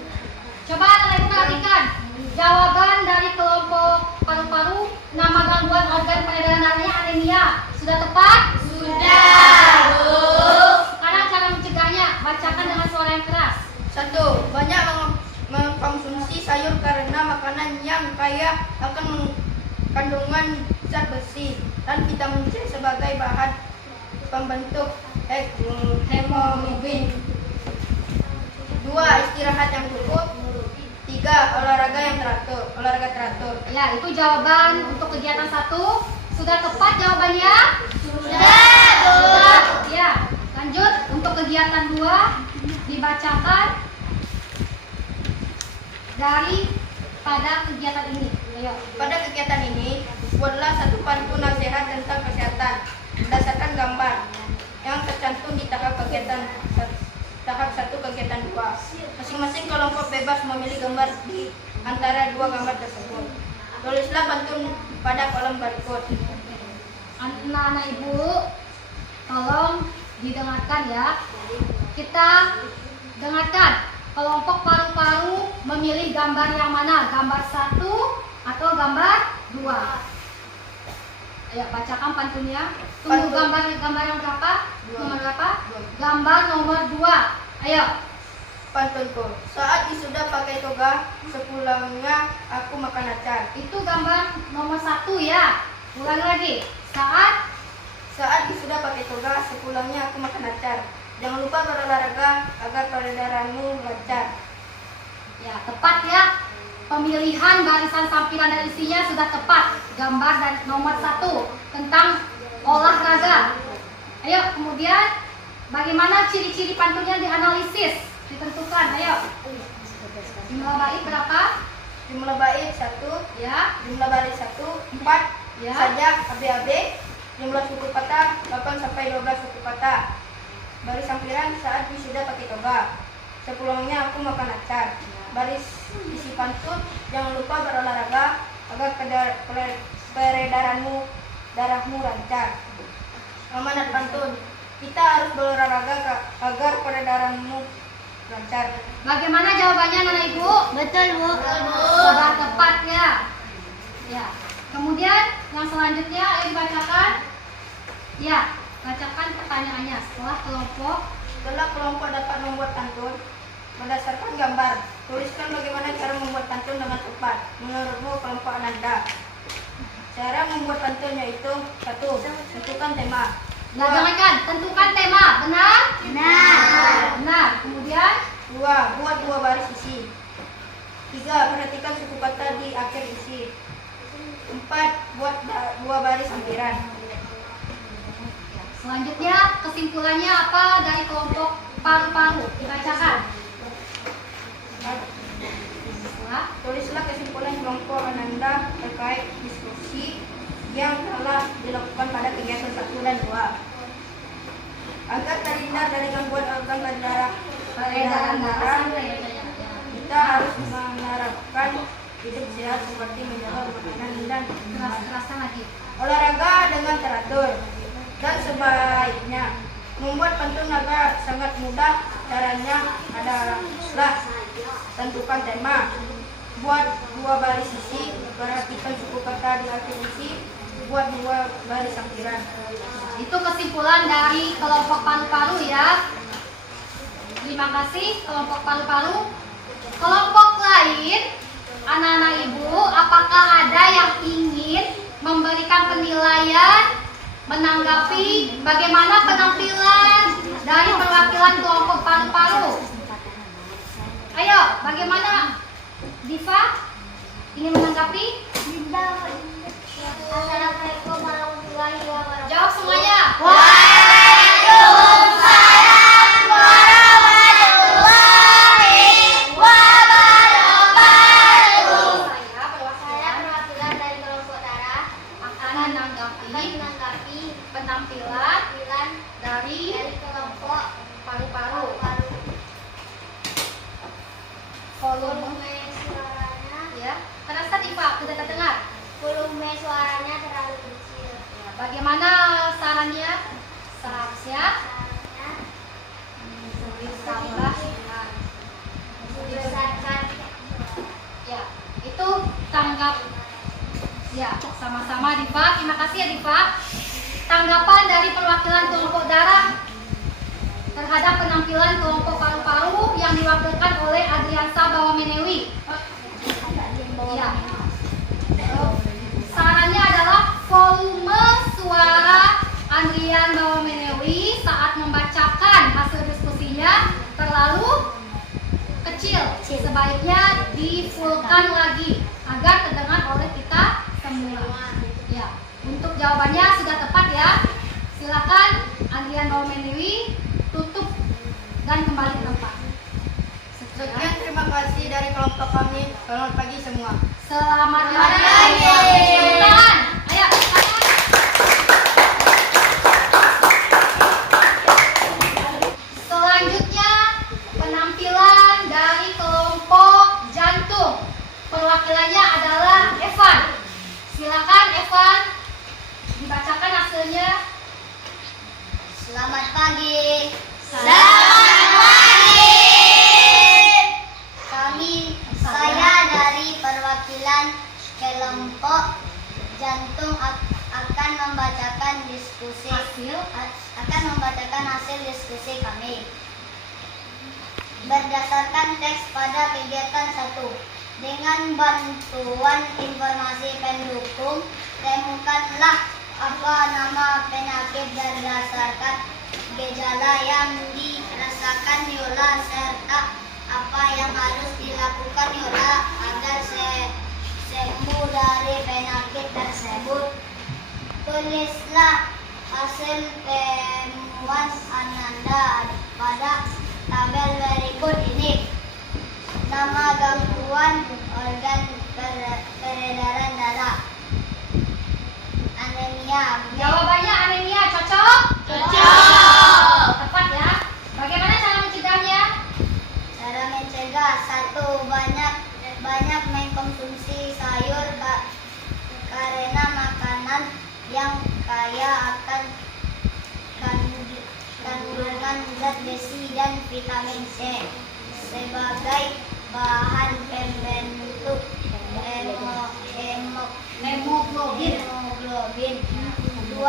Coba kalian perhatikan jawaban dari kelompok paru-paru. Nama gangguan organ peredaran darahnya anemia. Sudah tepat? Sudah. Sekarang cara mencegahnya, bacakan dengan suara yang keras. 1. Banyak mengkonsumsi sayur karena makanan yang kaya akan kandungan zat besi dan vitamin C sebagai bahan pembentuk hemoglobin. 2. Istirahat yang cukup. 3. Olahraga teratur. Ya, itu jawaban untuk kegiatan 1. Sudah tepat jawabannya? Sudah. Ya, lanjut untuk kegiatan 2 dibacakan pada kegiatan ini. Ayo. Pada kegiatan ini, buatlah satu pantun nasihat tentang kesehatan berdasarkan gambar yang tercantum di tahap 1 kegiatan 2. Masing-masing kelompok bebas memilih gambar di antara 2 gambar tersebut. Tulislah pantun pada kolom berikut. Anak-anak ibu, tolong didengarkan ya. Kita dengarkan. Kelompok paru-paru memilih gambar yang mana? Gambar 1 atau gambar 2? Ayo bacakan pantunnya. Tunggu gambar yang berapa? Nomor berapa? Gambar nomor 2. Ayo. Pantunku. Saat wisuda pakai toga, sepulangnya aku makan acar. Itu gambar nomor 1 ya. Ulang lagi. Saat wisuda pakai toga, sepulangnya aku makan acar. Jangan lupa berolahraga agar peredaranmu lancar. Ya, tepat ya. Pemilihan barisan sampilan dan isinya sudah tepat. Gambar dan nomor 1 tentang olahraga. Ayo, kemudian bagaimana ciri-ciri pantunnya dianalisis? Ditentukan, ayo. Jumlah bait berapa? Jumlah bait 1, Ya. jumlah baris 1, 4, Ya. sajak ABAB, jumlah suku kata 8 sampai 12 suku kata. Baris sampiran saat wisuda pakai toga. Sepulangnya aku makan acar. Baris isi pantun, jangan lupa berolahraga agar peredaranmu darahmu lancar. Amanat pantun, kita harus berolahraga agar peredaranmu lancar. Bagaimana jawabannya anak ibu? Betul, Bu. Sudah tepat ya. Ya. Kemudian yang selanjutnya ayo dibacakan. Ya, bacakan pertanyaannya. Setelah kelompok dapat membuat pantun berdasarkan gambar, tuliskan bagaimana cara membuat pantun dengan tepat menurutmu kelompok Ananda. Cara membuat pantun yaitu 1. Tentukan tema. Nah, dengarkan, tentukan tema. Benar? Benar. Kemudian 2. Buat 2 baris isi. 3. Perhatikan suku kata di akhir isi. 4. Buat 2 baris sampiran. selanjutnya kesimpulannya apa dari kelompok paru-paru? Dibacakan. Tulislah kesimpulan kelompok Ananda terkait diskusi yang telah dilakukan pada kegiatan 1 dan 2. Agar terhindar dari gangguan organ peredaran darah, kita harus menerapkan hidup sehat seperti menjaga makanan dan Keras-kerasan lagi. olahraga dengan teratur. Dan sebaiknya membuat pantun agar sangat mudah. Caranya adalah tentukan tema, buat 2 baris isi, perhatikan suku kata di akhir isi, buat 2 baris sampiran. Itu kesimpulan dari kelompok paru-paru ya. Terima kasih kelompok paru-paru. Kelompok lain, anak-anak ibu, apakah ada yang ingin memberikan penilaian menanggapi bagaimana penampilan dari perwakilan kelompok paru-paru? Ayo, bagaimana? Diva ingin menanggapi? Assalamualaikum warahmatullahi wabarakatuh. Jawab semuanya. Waalaikumsalam warahmatullahi wabarakatuh. Saya perwakilan dari kelompok darah Akan menanggapi penampilan dari kelompok paru-paru. Volume suaranya ya. Terasa Diva, sudah terdengar? volume suaranya terlalu kecil. Ya, bagaimana sarannya? Seharusnya ditambah dengan Dibesarkan. ya, itu tanggap ya, sama-sama Diva. Terima kasih ya Diva. Tanggapan dari perwakilan kelompok darah terhadap penampilan kelompok paru-paru yang diwakilkan oleh Adriansa Bawamenewi. Ya. Sarannya adalah volume suara Andrian Bawamenewi saat membacakan hasil diskusinya terlalu kecil. Sebaiknya di-fullkan lagi agar terdengar oleh kita semua. Ya. Untuk jawabannya sudah tepat ya. Silakan Andrian Bawamenewi tutup dan kembali ke tempat. Sekian, terima kasih dari kelompok kami. Selamat pagi semua. Selamat pagi. Tepuk tangan. Ayo. Selanjutnya penampilan dari kelompok jantung. Perwakilannya adalah Evan. Silakan Evan dibacakan hasilnya. Selamat pagi. Saya dari perwakilan kelompok jantung akan membacakan hasil diskusi kami. Berdasarkan teks pada kegiatan 1, dengan bantuan informasi pendukung, temukanlah apa nama penyakit berdasarkan gejala yang dirasakan Yola serta apa yang harus dilakukan Yola agar sembuh dari penyakit tersebut. Tulislah hasil temuan Ananda pada tabel berikut ini. Nama gangguan organ peredaran darah. Anemia. Jawabannya anemia, cocok? Cocok. Tepat ya. Bagaimana cara mencegahnya? Cara mencegah: 1. Banyak mengkonsumsi sayur karena makanan yang kaya akan kandungan zat besi dan vitamin C sebagai bahan pembentuk hemoglobin. 2.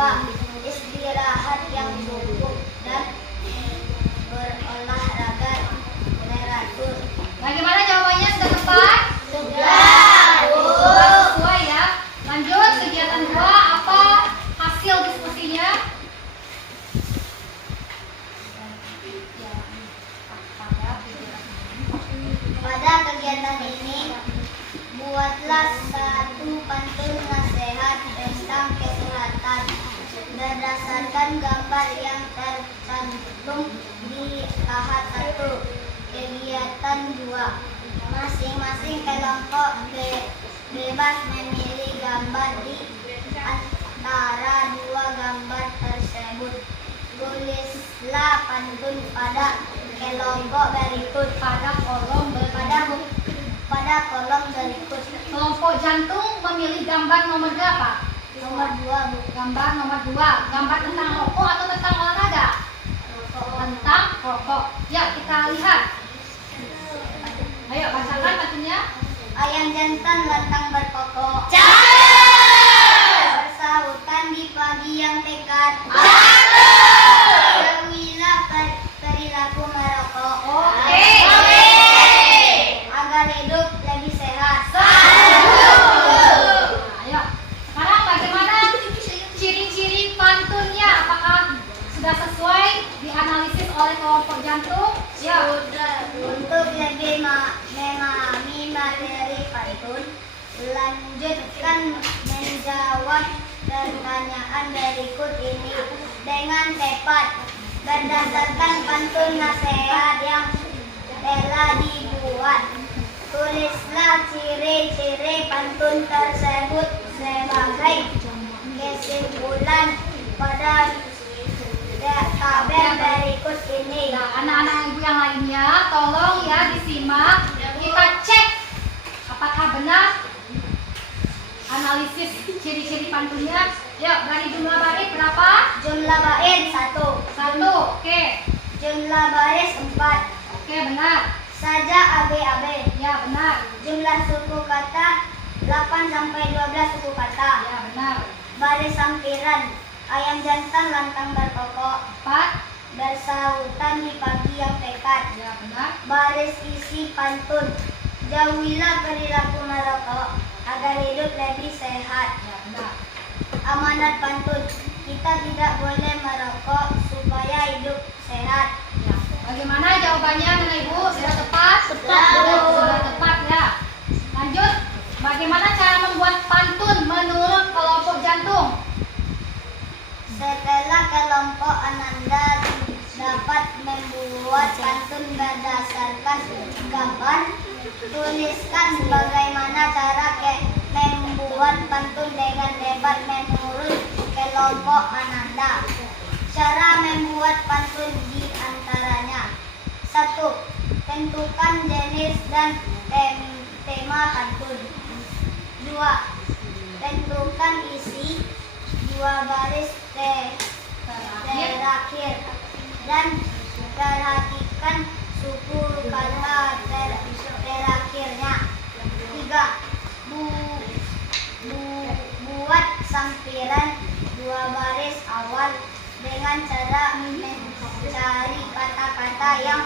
Istirahat yang cukup dan berolahraga teratur. Bagaimana jawabannya, sudah tepat? Sudah. Sudah sesuai ya. Lanjut kegiatan 2, apa hasil diskusinya? Pada kegiatan ini, buatlah satu pantun nasihat tentang kesehatan berdasarkan gambar yang tercantum di tahap 1. Kegiatan 2, masing-masing kelompok bebas memilih gambar di antara dua gambar tersebut. Tulislah pantun pada kelompok berikut pada kolom berikut. Kelompok jantung memilih gambar nomor berapa? Nomor 2, Bu. Gambar nomor 2. Gambar tentang rokok atau tentang olahraga? Tentang rokok. Ya, kita lihat. Ayo bacakan pantunnya. Ayam jantan lantang berkokok. Bersahutan di pagi yang pekat. Jauhilah perilaku merokok. Oke. Agar hidup lebih sehat. Ayo. Sekarang bagaimana ciri-ciri pantunnya? Apakah sudah sesuai dianalisis oleh kelompok jantung? Ya. Untuk lebih memahami materi pantun, lanjutkan menjawab pertanyaan berikut ini dengan tepat berdasarkan pantun nasihat yang telah dibuat. Tulislah ciri-ciri pantun tersebut sebagai kesimpulan pada tabel berikut ini. Nah, anak-anak ibu yang lainnya, tolong ya disimak. Kita cek apakah benar analisis ciri-ciri pantunnya. Yuk, dari jumlah baris berapa? Jumlah bait 1. 1, oke. Jumlah baris 4. Oke, benar. Saja AB. Ya, benar. Jumlah suku kata 8 sampai 12 suku kata. Ya, benar. Baris sampiran. Ayam jantan lantang berkokok. 4. Bersahutan di pagi yang pekat. Ya, benar. Baris isi pantun. Jauhilah perilaku merokok agar hidup lebih sehat. Ya, benar. Amanat pantun. Kita tidak boleh merokok supaya hidup sehat. Ya. Bagaimana jawabannya, Nona Ibu? Sudah tepat? Tepat. Sudah tepat ya. Lanjut. Bagaimana cara membuat pantun menurut kelompok jantung? Setelah kelompok Ananda dapat membuat pantun berdasarkan gambar, tuliskan bagaimana cara membuat pantun dengan hebat menurut kelompok Ananda. Cara membuat pantun di antaranya: 1. Tentukan jenis dan tema pantun. 2. Tentukan isi 2 baris terakhir dan perhatikan suku kata terakhirnya. 3. Buat sampiran 2 baris awal dengan cara mencari kata-kata yang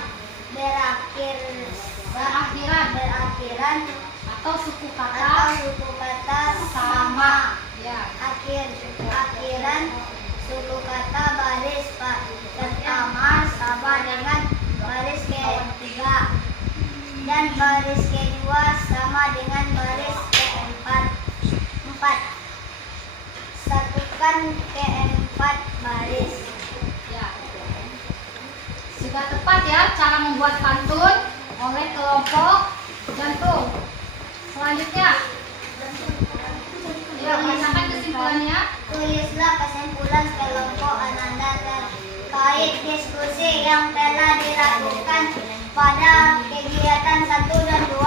berakhiran Atau suku kata sama. ya. Akhiran suku kata baris pertama sama dengan baris ketiga dan baris kedua sama dengan baris keempat. 4. Satukan keempat baris. Ya. Sudah tepat ya cara membuat pantun oleh kelompok jantung. Selanjutnya, ya, bacakan kesimpulannya. Tulislah kesimpulan kelompok Ananda terkait diskusi yang telah dilakukan pada kegiatan 1 dan 2.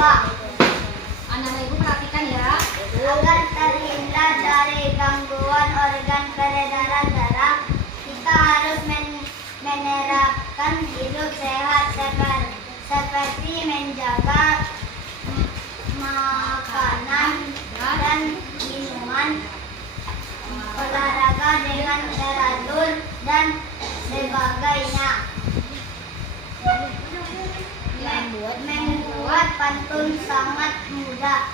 Anak-anak ibu perhatikan ya. Agar terhindar dari gangguan organ peredaran darah, kita harus menerapkan hidup sehat seperti menjaga makanan dan minuman, olahraga dengan teratur dan sebagainya. Membuat pantun sangat mudah.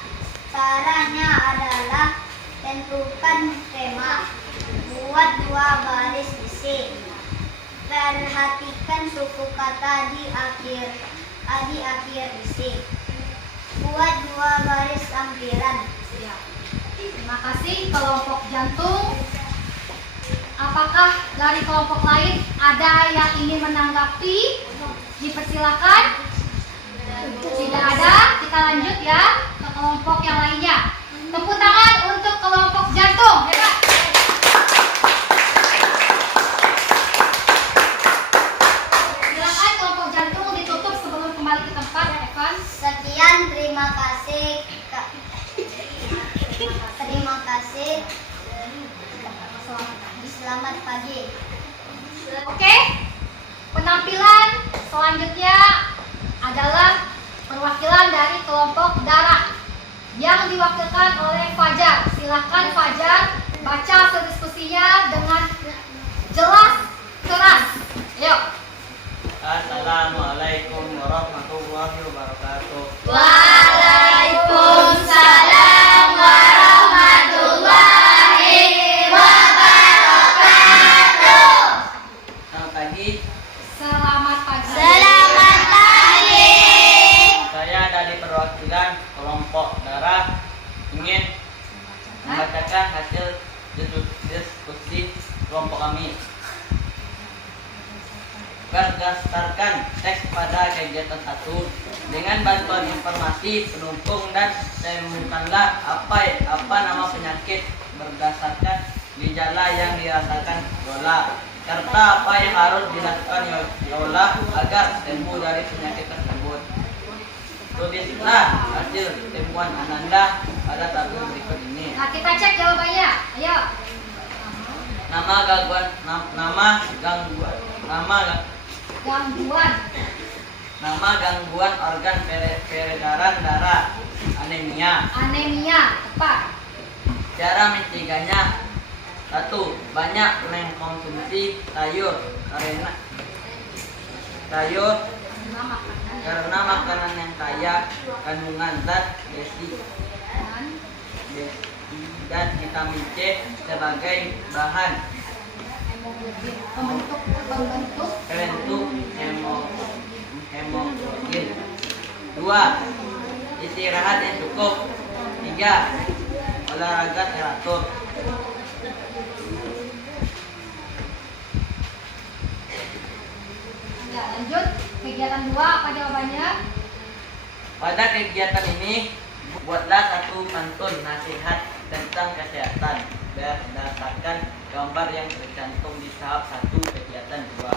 Caranya adalah tentukan tema, buat 2 baris isi, perhatikan suku kata di akhir isi, buat 2 baris sampiran. Terima kasih kelompok jantung. Apakah dari kelompok lain ada yang ingin menanggapi? Dipersilakan. Tidak ada, kita lanjut ya ke kelompok yang lainnya. Tepuk tangan untuk kelompok jantung. Hebat. Silakan kelompok jantung ditutup sebelum kembali ke tempat, Evan. Sekian, terima kasih. Terima kasih. Selamat pagi. Oke, penampilan selanjutnya adalah perwakilan dari kelompok darah yang diwakilkan oleh Fajar. Silahkan Fajar baca diskusinya dengan jelas, keras. Yuk. Assalamualaikum warahmatullahi wabarakatuh. Waalaikumsalam warahmatullahi wabarakatuh. Selamat pagi. Selamat pagi. Selamat pagi. Saya dari perwakilan kelompok darah ingin membacakan hasil diskusi kelompok kami. Berdasarkan teks pada kegiatan 1, dengan bantuan informasi penumpung dan temukanlah apa nama penyakit berdasarkan gejala yang dirasakan Yola, serta apa yang harus dilakukan Yola agar sembuh dari penyakit tersebut. Tulislah hasil temuan Ananda pada tabel berikut ini. Nah, kita cek jawabannya. Ayo. Nama gangguan organ peredaran darah, anemia. Anemia, tepat. Cara mencegahnya: 1. Banyak mengkonsumsi sayur karena makanan yang kaya kandungan zat besi dan vitamin C sebagai bahan Pembentuk hemoglobin. 2. Istirahat yang cukup. 3. Olahraga teratur. Ya, lanjut. Kegiatan 2, apa jawabannya? Pada kegiatan ini, buatlah satu pantun nasihat tentang kesehatan berdasarkan gambar yang tercantum di tahap 1 kegiatan 2.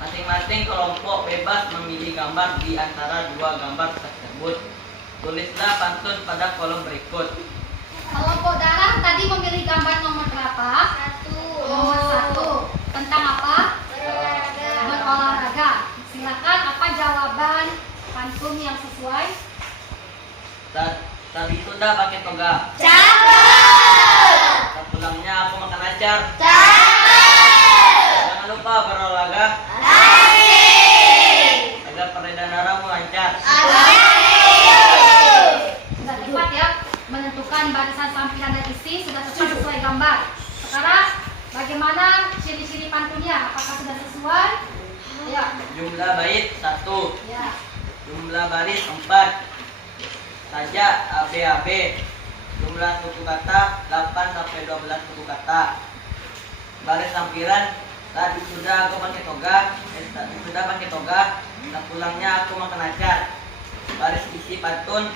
Masing-masing kelompok bebas memilih gambar di antara 2 gambar tersebut. Tulislah pantun pada kolom berikut. Kelompok darah tadi memilih gambar nomor berapa? 1. Nomor 1. Tentang apa? Berolahraga. Silakan, apa jawaban pantun yang sesuai? Tadi sudah pakai toga. Cakep. Sepulangnya aku makan acar. Cakep. Jangan lupa berolahraga agar peredaran darahmu lancar. Sudah tepat ya, menentukan barisan sampiran dan isi sudah sesuai gambar. Sekarang bagaimana ciri-ciri pantunnya? Apakah sudah sesuai? Ya. Jumlah bait 1. Ya. Jumlah baris 4. Saja ABAB. Jumlah suku kata 8-12 suku kata. Baris sampiran tadi sudah aku pakai toga. Pulangnya aku makan acar. Baris isi pantun,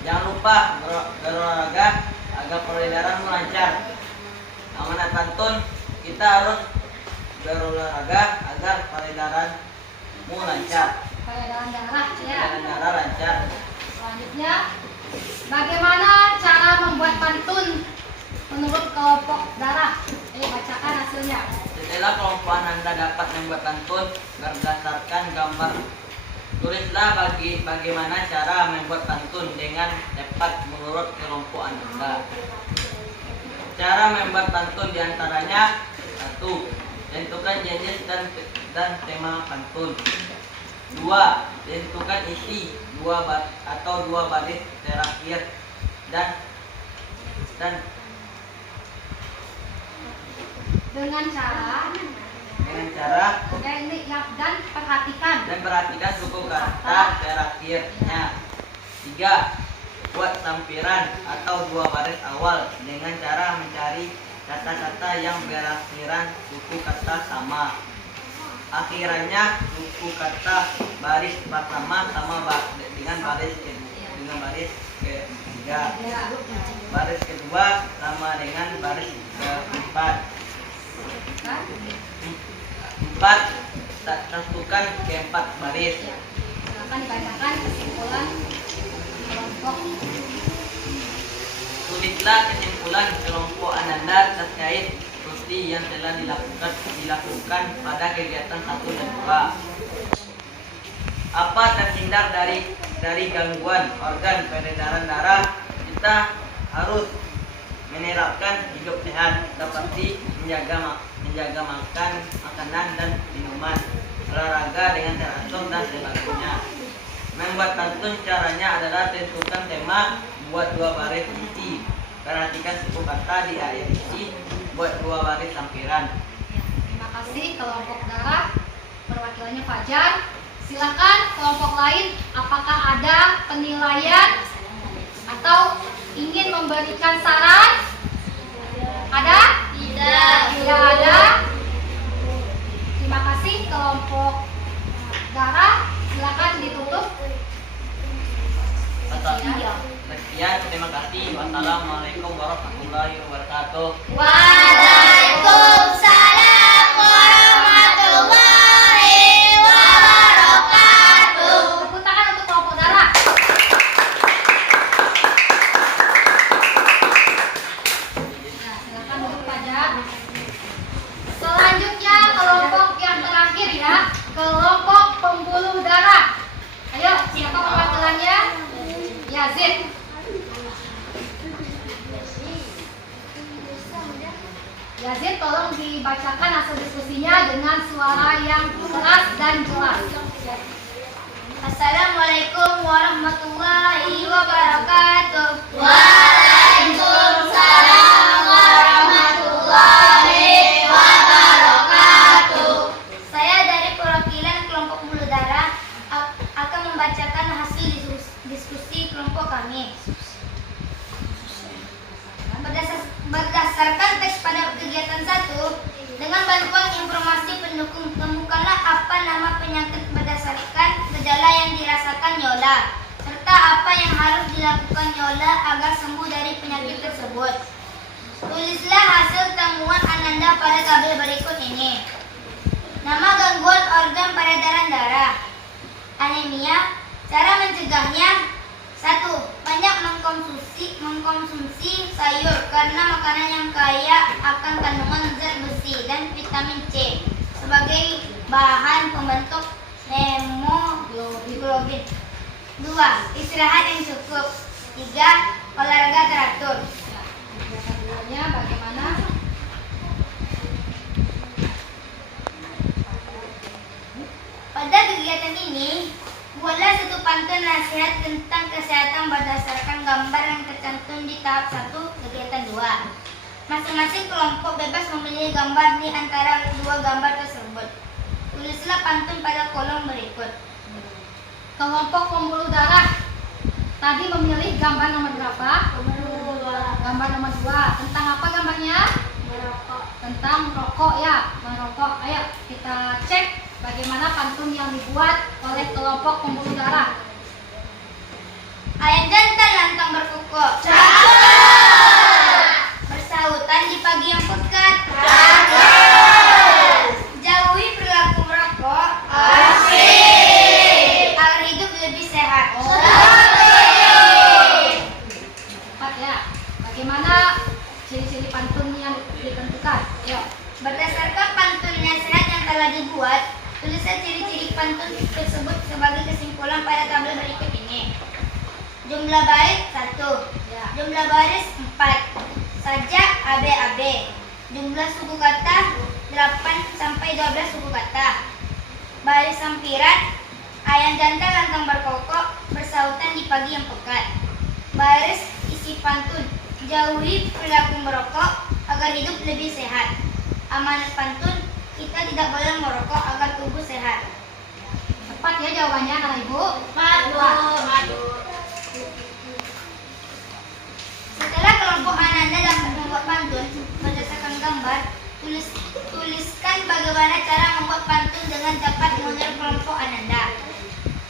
jangan lupa berolahraga agar peredaran lancar. Amanat pantun, kita harus berolahraga agar peredaranmu lancar. Peredaran darah ya. Peredaran darah lancar. Selanjutnya, bagaimana cara membuat pantun menurut kelompok darah? Bacakan hasilnya. Setelah kelompok Ananda dapat membuat pantun berdasarkan gambar, tulislah bagaimana cara membuat pantun dengan tepat menurut kelompok Ananda. Cara membuat pantun diantaranya: 1. Tentukan jenis dan tema pantun. 2. Tentukan isi 2 baris terakhir dan dengan cara dan ini ya, dan perhatikan suku kata terakhirnya. 3. Buat sampiran atau 2 baris awal dengan cara mencari kata-kata yang berakhiran suku kata sama. Akhirannya suku kata baris pertama sama dengan baris ketiga. Baris kedua sama dengan baris keempat. 4. Tentukan keempat baris. akan dibacakan kesimpulan kelompok. Tulislah kesimpulan kelompok Ananda terkait seperti yang telah dilakukan pada kegiatan 1 dan 2. Apa terhindar dari gangguan organ peredaran darah? Kita harus menerapkan hidup sehat seperti menjaga makan, makanan dan minuman, olahraga dengan teratur dan sebagainya. Membuat pantun caranya adalah tentukan tema, buat 2 baris isi, perhatikan suku kata di akhir isi, buat 2 baris sampiran. Terima kasih kelompok darah, perwakilannya Fajar. Silakan kelompok lain, apakah ada penilaian atau ingin memberikan saran Sekian, terima kasih. Wassalamualaikum warahmatullahi wabarakatuh. Waalaikumsalam warahmatullahi wabarakatuh. Tepuk tangan untuk kelompok darah. Nah, silakan duduk pada. Selanjutnya kelompok yang terakhir ya, kelompok pembuluh darah. Ayo, siapa perwakilannya? Yazid. Yazid, tolong dibacakan hasil diskusinya dengan suara yang keras dan jelas. Assalamualaikum warahmatullahi wabarakatuh. Waalaikumsalam warahmatullahi wabarakatuh. Saya dari perwakilan kelompok pembuluh darah akan membacakan hasil diskusi kelompok kami. Berdasarkan teks pada kegiatan 1, dengan bantuan informasi pendukung, temukanlah apa nama penyakit berdasarkan gejala yang dirasakan Yola, serta apa yang harus dilakukan Yola agar sembuh dari penyakit tersebut. Tulislah hasil temuan Ananda pada tabel berikut ini. Nama gangguan organ peredaran darah. Anemia. Cara mencegahnya: 1. Banyak mengkonsumsi sayur karena makanan yang kaya akan kandungan zat besi dan vitamin C sebagai bahan pembentuk hemoglobin. 2. Istirahat yang cukup. 3. Olahraga teratur. Kegiatannya bagaimana? Pada kegiatan ini, buatlah satu pantun nasihat tentang kesehatan berdasarkan gambar yang tercantum di tahap 1 kegiatan 2. Masing-masing kelompok bebas memilih gambar di antara dua gambar tersebut. Tulislah pantun pada kolom berikut. Kelompok pembuluh darah tadi memilih gambar nomor berapa? Gambar nomor 2. Tentang apa gambarnya? Tentang merokok ya, merokok. Ayo kita cek bagaimana pantun yang dibuat oleh kelompok pembuluh darah. Ayam jantan lantang berkokok. Bersahutan di pagi yang pekat. Jauhi perilaku merokok. Agar hidup lebih sehat. Tepat ya. Bagaimana ciri-ciri pantun yang ditentukan? Ayo. Berdasarkan pantun nasihat yang telah dibuat, tulislah ciri-ciri pantun tersebut sebagai kesimpulan pada tabel berikut ini. Jumlah bait 1, jumlah baris 4, sajak AB. Jumlah suku kata 8 sampai 12 suku kata. Baris sampiran, ayam jantan lantang berkokok, bersahutan di pagi yang pekat. Baris isi pantun, jauhi perilaku merokok agar hidup lebih sehat. Amanat pantun, kita tidak boleh merokok agar tubuh sehat. Tepat ya jawabannya anak ibu. Setelah kelompok Ananda dapat membuat pantun berdasarkan gambar, tuliskan bagaimana cara membuat pantun dengan dapat menurut kelompok Ananda.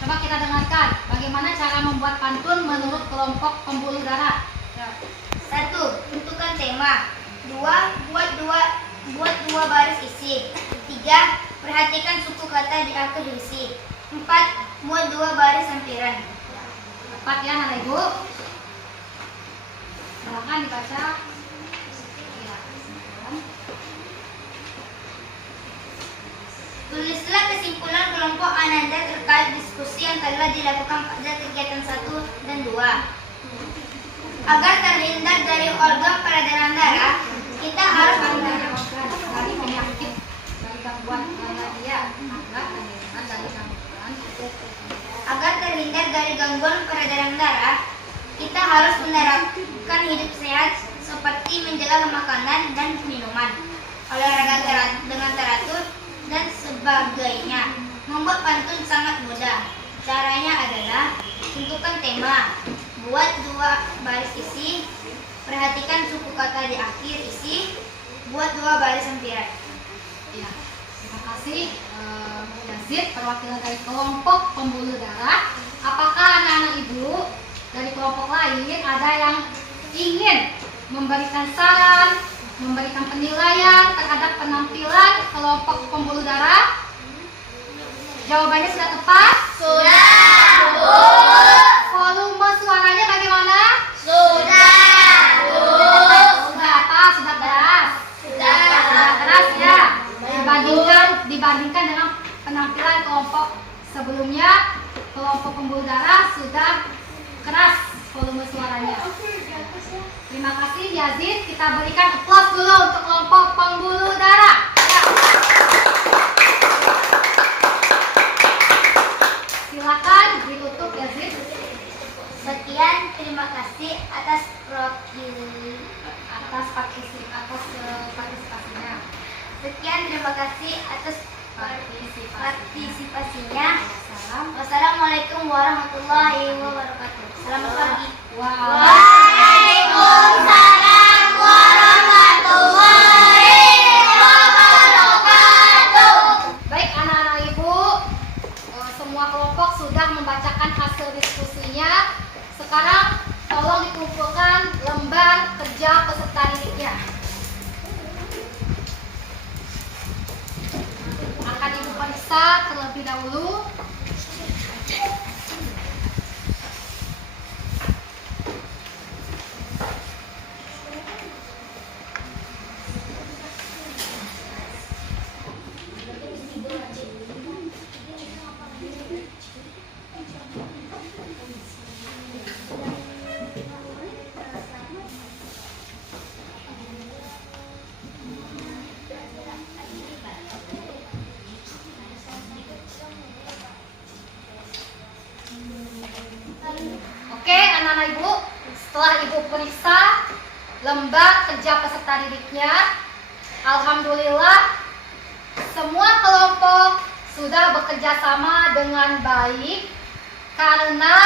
Coba kita dengarkan bagaimana cara membuat pantun menurut kelompok pembuluh darah. 1. Tentukan tema. 2. Buat dua baris isi. 3. Perhatikan suku kata di akhir isi. 4. Buat 2 baris sampiran. Tepat ya anak ibu. Silakan dibaca. Ya, Tulislah kesimpulan kelompok Ananda terkait diskusi yang telah dilakukan pada kegiatan 1 dan 2. Agar terhindar dari organ peredaran darah, kita harus dari penyakit, dari gangguan dia, agar terhindar dari gangguan. Agar terhindar dari gangguan peredaran darah, kita harus menerapkan hidup sehat seperti menjaga makanan dan minuman, olahraga dengan teratur, dan sebagainya. Membuat pantun sangat mudah. Caranya adalah tentukan tema, buat 2 baris isi, perhatikan suku kata di akhir isi, buat 2 baris sampiran. Ya, terima kasih Yazid, perwakilan dari kelompok pembuluh darah. Apakah anak-anak ibu dari kelompok lain ada yang ingin memberikan saran, memberikan penilaian terhadap penampilan kelompok pembuluh darah? Jawabannya sudah tepat? Sudah, Bu. Volume suaranya bagaimana? Sudah, Bu. Sudah apa? Sudah keras? Sudah. Sudah keras ya. Dibandingkan dengan penampilan kelompok sebelumnya, kelompok pembuluh darah sudah keras volume suaranya. Terima kasih Yazid. Kita berikan applause dulu untuk kelompok pembuluh darah. Ya. Silakan ditutup Yazid. Sekian, terima kasih atas partisipasinya. Sekian, terima kasih atas partisipasinya. Wassalamualaikum warahmatullahi wabarakatuh. Selamat pagi. Waalaikumsalam warahmatullahi wabarakatuh. Baik anak-anak ibu, semua kelompok sudah membacakan hasil diskusinya. Sekarang tolong dikumpulkan lembar kerja peserta didiknya. Akan ibu periksa terlebih dahulu. Oke, anak-anak ibu, setelah ibu periksa lembar kerja peserta didiknya, alhamdulillah semua kelompok sudah bekerja sama dengan baik karena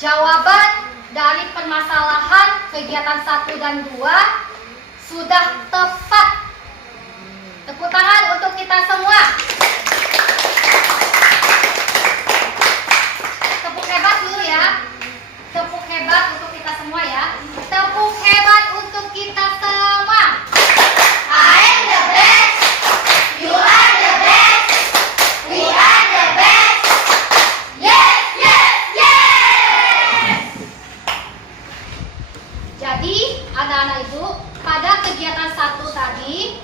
jawaban dari permasalahan kegiatan 1 dan 2 sudah tepat. Tepuk tangan untuk kita semua. Tepuk hebat dulu ya. Tepuk hebat untuk kita semua ya. Tepuk hebat untuk kita semua. I am the best. You are the best. We are the best. Yes, yes, yes. Jadi, anak-anak ibu, pada kegiatan 1 tadi,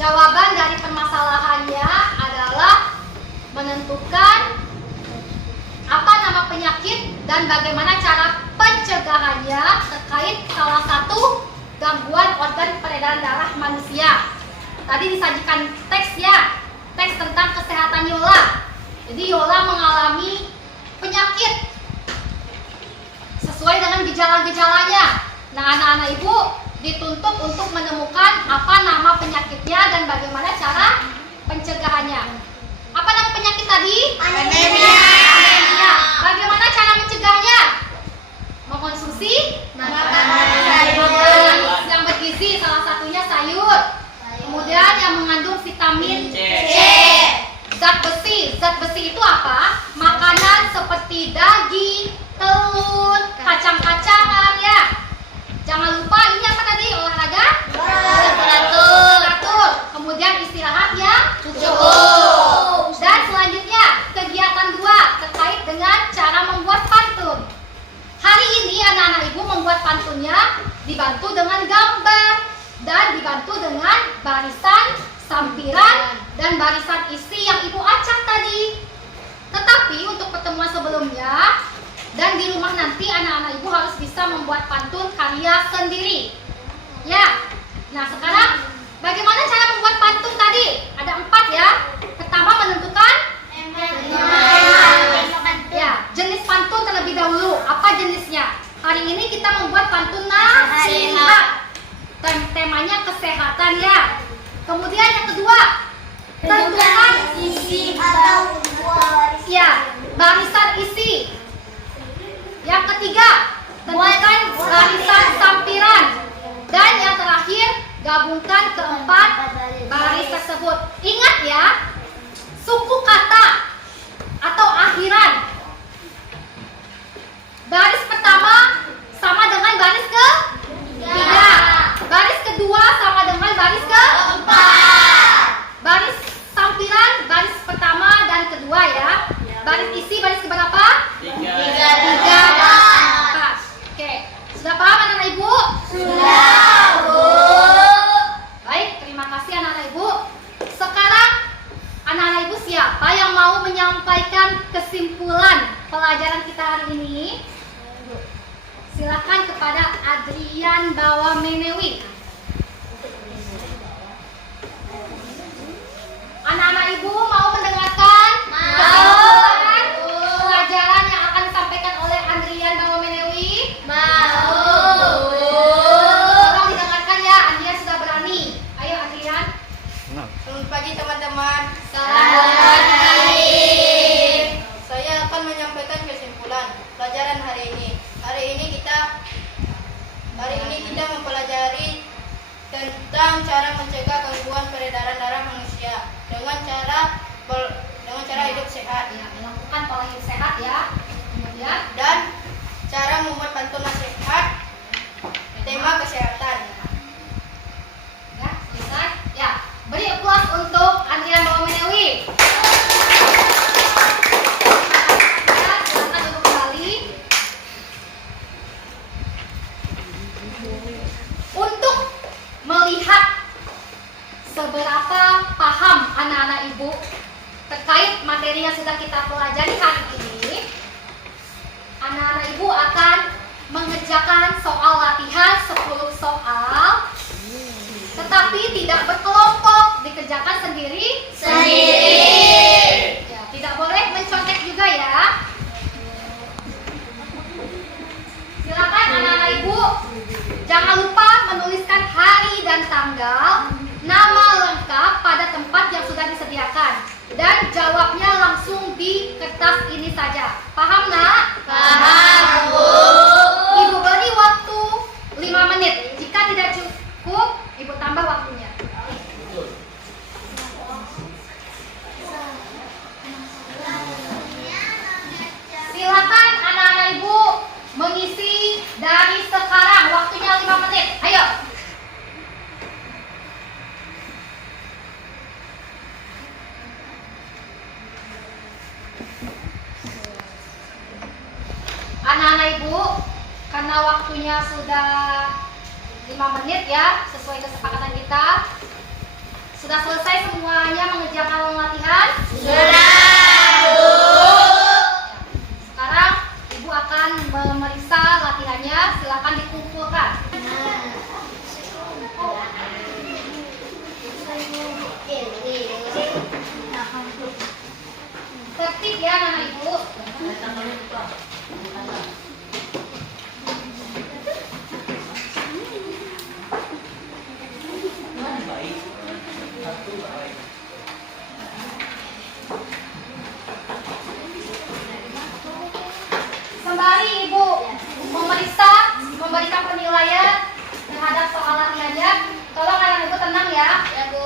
jawaban dari permasalahannya adalah menentukan apa nama penyakit dan bagaimana cara pencegahannya terkait salah satu gangguan organ peredaran darah manusia. Tadi disajikan teks ya, teks tentang kesehatan Yola. Jadi Yola mengalami penyakit sesuai dengan gejala-gejalanya. Nah, anak-anak ibu dituntut untuk menemukan apa nama penyakitnya dan bagaimana cara pencegahannya. Apa nama penyakit tadi? Anemia. Anemia. Bagaimana cara mencegahnya? Mengkonsumsi makanan yang bergizi, salah satunya sayur. Kemudian yang mengandung vitamin C. Zat besi. Zat besi itu apa? Makanan seperti daging, telur, kacang-kacangan ya. Jangan lupa ini apa tadi? Olahraga? Teratur. Kemudian istirahat yang cukup. Dan selanjutnya kegiatan 2 terkait dengan cara membuat pantun. Hari ini anak-anak ibu membuat pantunnya dibantu dengan gambar dan dibantu dengan barisan sampiran dan barisan isi yang ibu acak tadi. Tetapi untuk pertemuan sebelumnya dan di rumah nanti anak-anak ibu harus bisa membuat pantun karya sendiri. Ya. Nah, sekarang bagaimana cara membuat pantun tadi? Ada 4 ya. Pertama menentukan ya, jenis pantun terlebih dahulu. Apa jenisnya? Hari ini kita membuat pantun nasihat. Temanya kesehatan ya. Kemudian yang kedua, tentukan isi atau ya, barisan isi. Yang ketiga, tentukan barisan sampiran. Dan yang terakhir, gabungkan keempat baris tersebut. Ingat ya, suku kata atau akhiran. Sudah, Bu. Baik, terima kasih anak-anak Ibu. Sekarang anak-anak Ibu siapa yang mau menyampaikan kesimpulan pelajaran kita hari ini? Silakan kepada Adrian Bawamenewi. Anak-anak Ibu mau mendengarkan kesimpulan pelajaran yang akan disampaikan oleh Adrian Bawamenewi? Tolong didengarkan ya, Adrian sudah berani. Ayo Adrian. Selamat pagi teman-teman. Selamat pagi. Saya akan menyampaikan kesimpulan pelajaran hari ini. Hari ini kita mempelajari tentang cara mencegah gangguan peredaran darah manusia dengan cara hidup sehat Ya, melakukan pola hidup sehat ya. Kemudian dan cara membuat pantun nasihat tema kesehatan. ya, selesai. Ya, beri aplaus untuk Adrian Bawamenewi. Ya, silakan duduk kembali. Untuk melihat seberapa paham anak-anak Ibu terkait materi yang sudah kita pelajari hari ini, anak-anak Ibu akan mengerjakan soal latihan 10 soal, tetapi tidak berkelompok, dikerjakan sendiri. Ya, tidak boleh mencontek juga ya. Silakan anak-anak Ibu, jangan lupa menuliskan hari dan tanggal, nama lengkap pada tempat yang sudah disediakan, dan jawabnya langsung di kertas ini saja. Paham nak? Paham, Bu. Ibu beri waktu 5 menit. Jika tidak cukup, Ibu tambah waktunya. Silakan anak-anak Ibu mengisi dari sekarang. Waktunya 5 menit. Ayo. Anak-anak Ibu, karena waktunya sudah 5 menit ya, sesuai kesepakatan kita. Sudah selesai semuanya mengerjakan latihan? Sudah, Bu. Sekarang Ibu akan memeriksa latihannya, silakan dikumpulkan. Tertib ya anak-anak Ibu. Sembari Ibu memeriksa, memberikan penilaian terhadap soal latihannya, tolong anak Ibu tenang ya. Ya, Bu.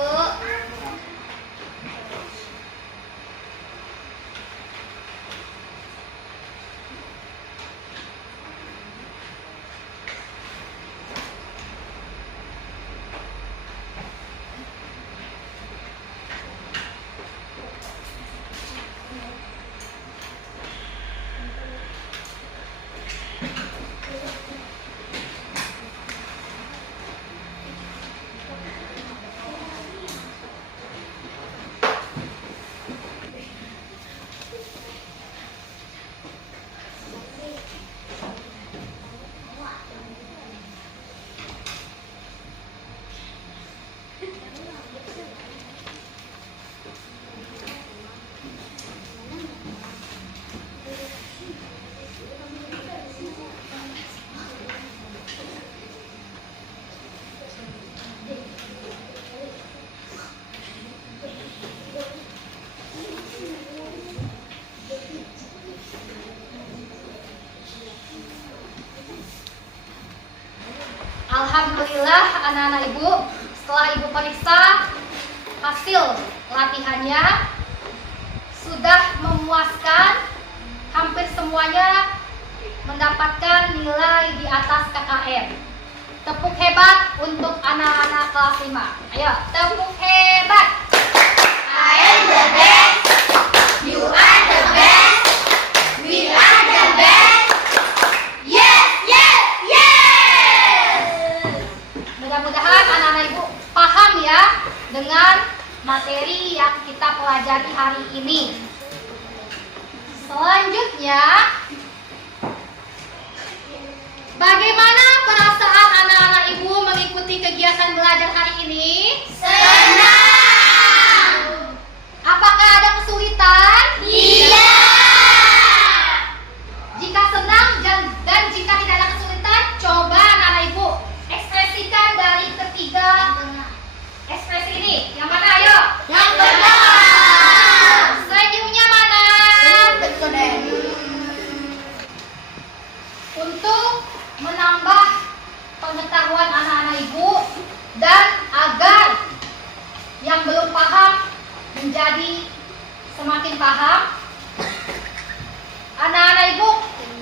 Alhamdulillah anak-anak Ibu, setelah Ibu periksa hasil latihannya sudah memuaskan, hampir semuanya mendapatkan nilai di atas KKM. Tepuk hebat untuk anak-anak kelas 5. Ayo, tepuk hebat. I am the best. You are the best. We are the best. Yes, yes, yes. dengan materi yang kita pelajari hari ini. Selanjutnya, bagaimana perasaan anak-anak ibu mengikuti kegiatan belajar hari ini? Senang. Apakah ada kesulitan? Iya. Jika senang dan jika tidak ada kesulitan, coba anak-anak ibu ekspresikan dari ketiga ekspresi ini. Yang mana ayo? Yang pertama. Senyumnya mana? Untuk menambah pengetahuan anak-anak ibu dan agar yang belum paham menjadi semakin paham, anak-anak ibu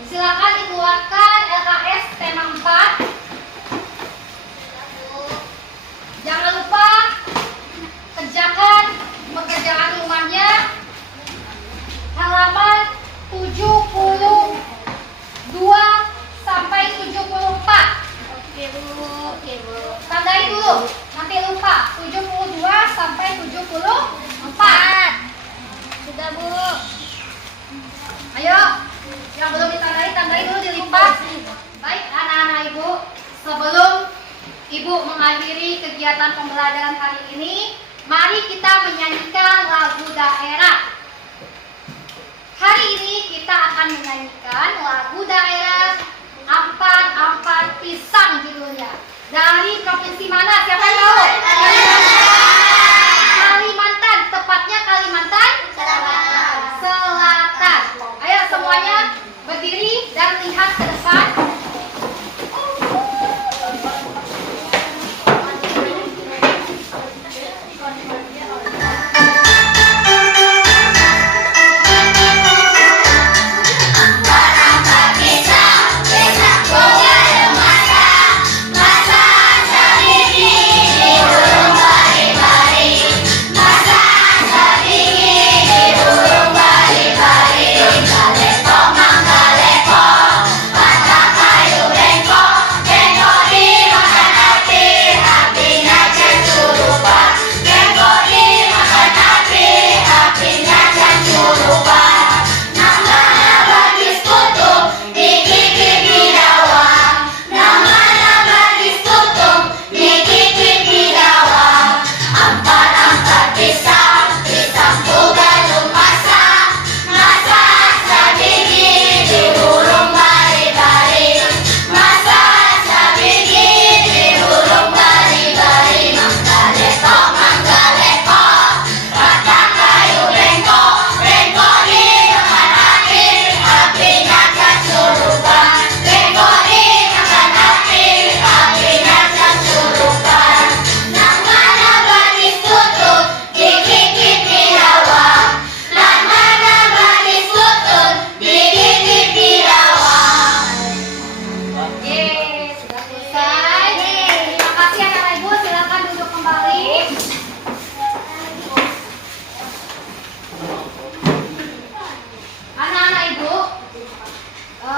silakan dikeluarkan LKS tema 4. Jangan lupa kerjakan pekerjaan rumahnya halaman 72 sampai 74. Oke, Bu. Tandai dulu, nanti lupa. 72 sampai 74. Sudah, Bu. Ayo, yang belum ditandai, tandai dulu dilipat. Baik anak-anak ibu, sebelum ibu mengakhiri kegiatan pembelajaran hari ini, mari kita menyanyikan lagu daerah. Hari ini kita akan menyanyikan lagu daerah Ampat-Ampat Pisang judulnya. Dari provinsi mana? Siapa yang tahu? Kalimantan, tepatnya Kalimantan Selatan. Ayo semuanya berdiri dan lihat ke depan.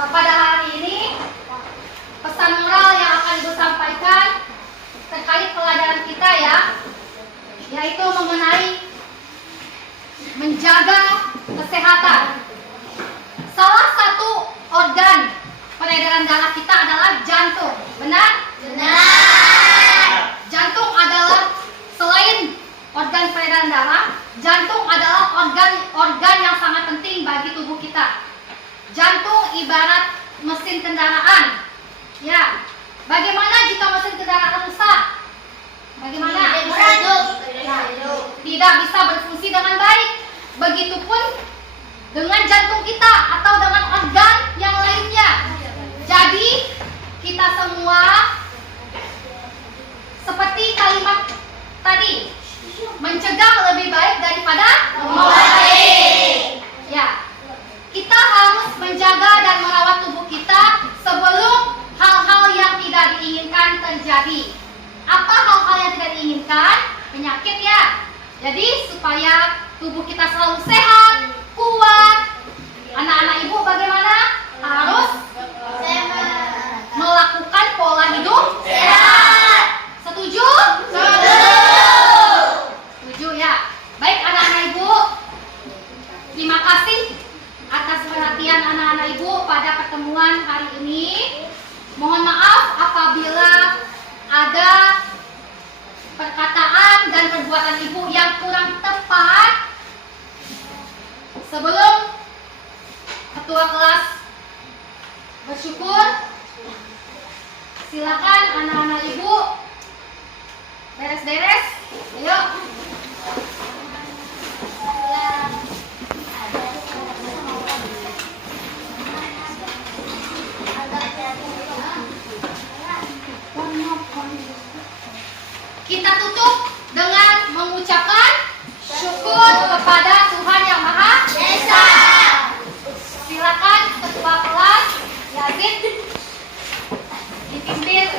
Pada hari ini pesan moral yang akan Ibu sampaikan terkait pelajaran kita ya, yaitu mengenai menjaga kesehatan. Salah satu organ peredaran darah kita adalah jantung. Benar? Benar. Jantung adalah selain organ peredaran darah, jantung adalah organ yang sangat penting bagi tubuh kita. Jantung ibarat mesin kendaraan. Ya. Bagaimana jika mesin kendaraan rusak? Bagaimana? Tidak bisa berfungsi dengan baik. Begitupun dengan jantung kita atau dengan organ yang lainnya. Jadi kita semua seperti kalimat tadi, mencegah lebih baik daripada mengobati. Ya. Kita harus menjaga dan merawat tubuh kita sebelum hal-hal yang tidak diinginkan terjadi. Apa hal-hal yang tidak diinginkan? Penyakit ya. Jadi supaya tubuh kita selalu sehat, kuat. Anak-anak ibu bagaimana? Harus melakukan pola hidup sehat. Setuju? Setuju. Silakan anak-anak ibu beres-beres. Ayo. Kita tutup dengan mengucapkan syukur kepada Tuhan Yang Maha Esa. Silakan ketua kelas Yazid dipimpin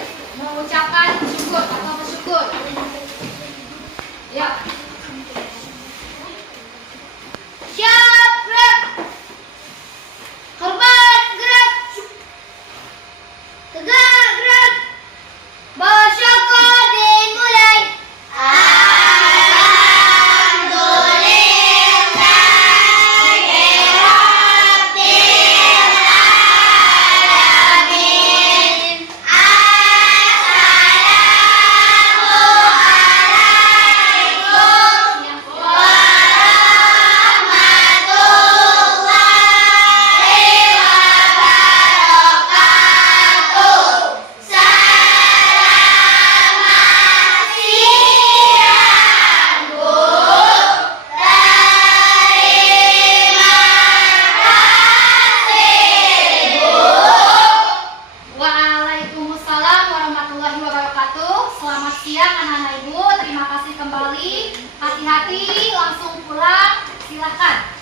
mengucapkan syukur atau bersyukur. Ya. Siap, gerak. Hormat, gerak. Tegak, gerak. Bersyukur dimulai. Waalaikumsalam warahmatullahi wabarakatuh. Selamat siang anak-anak ibu. Terima kasih kembali. Hati-hati langsung pulang. Silakan.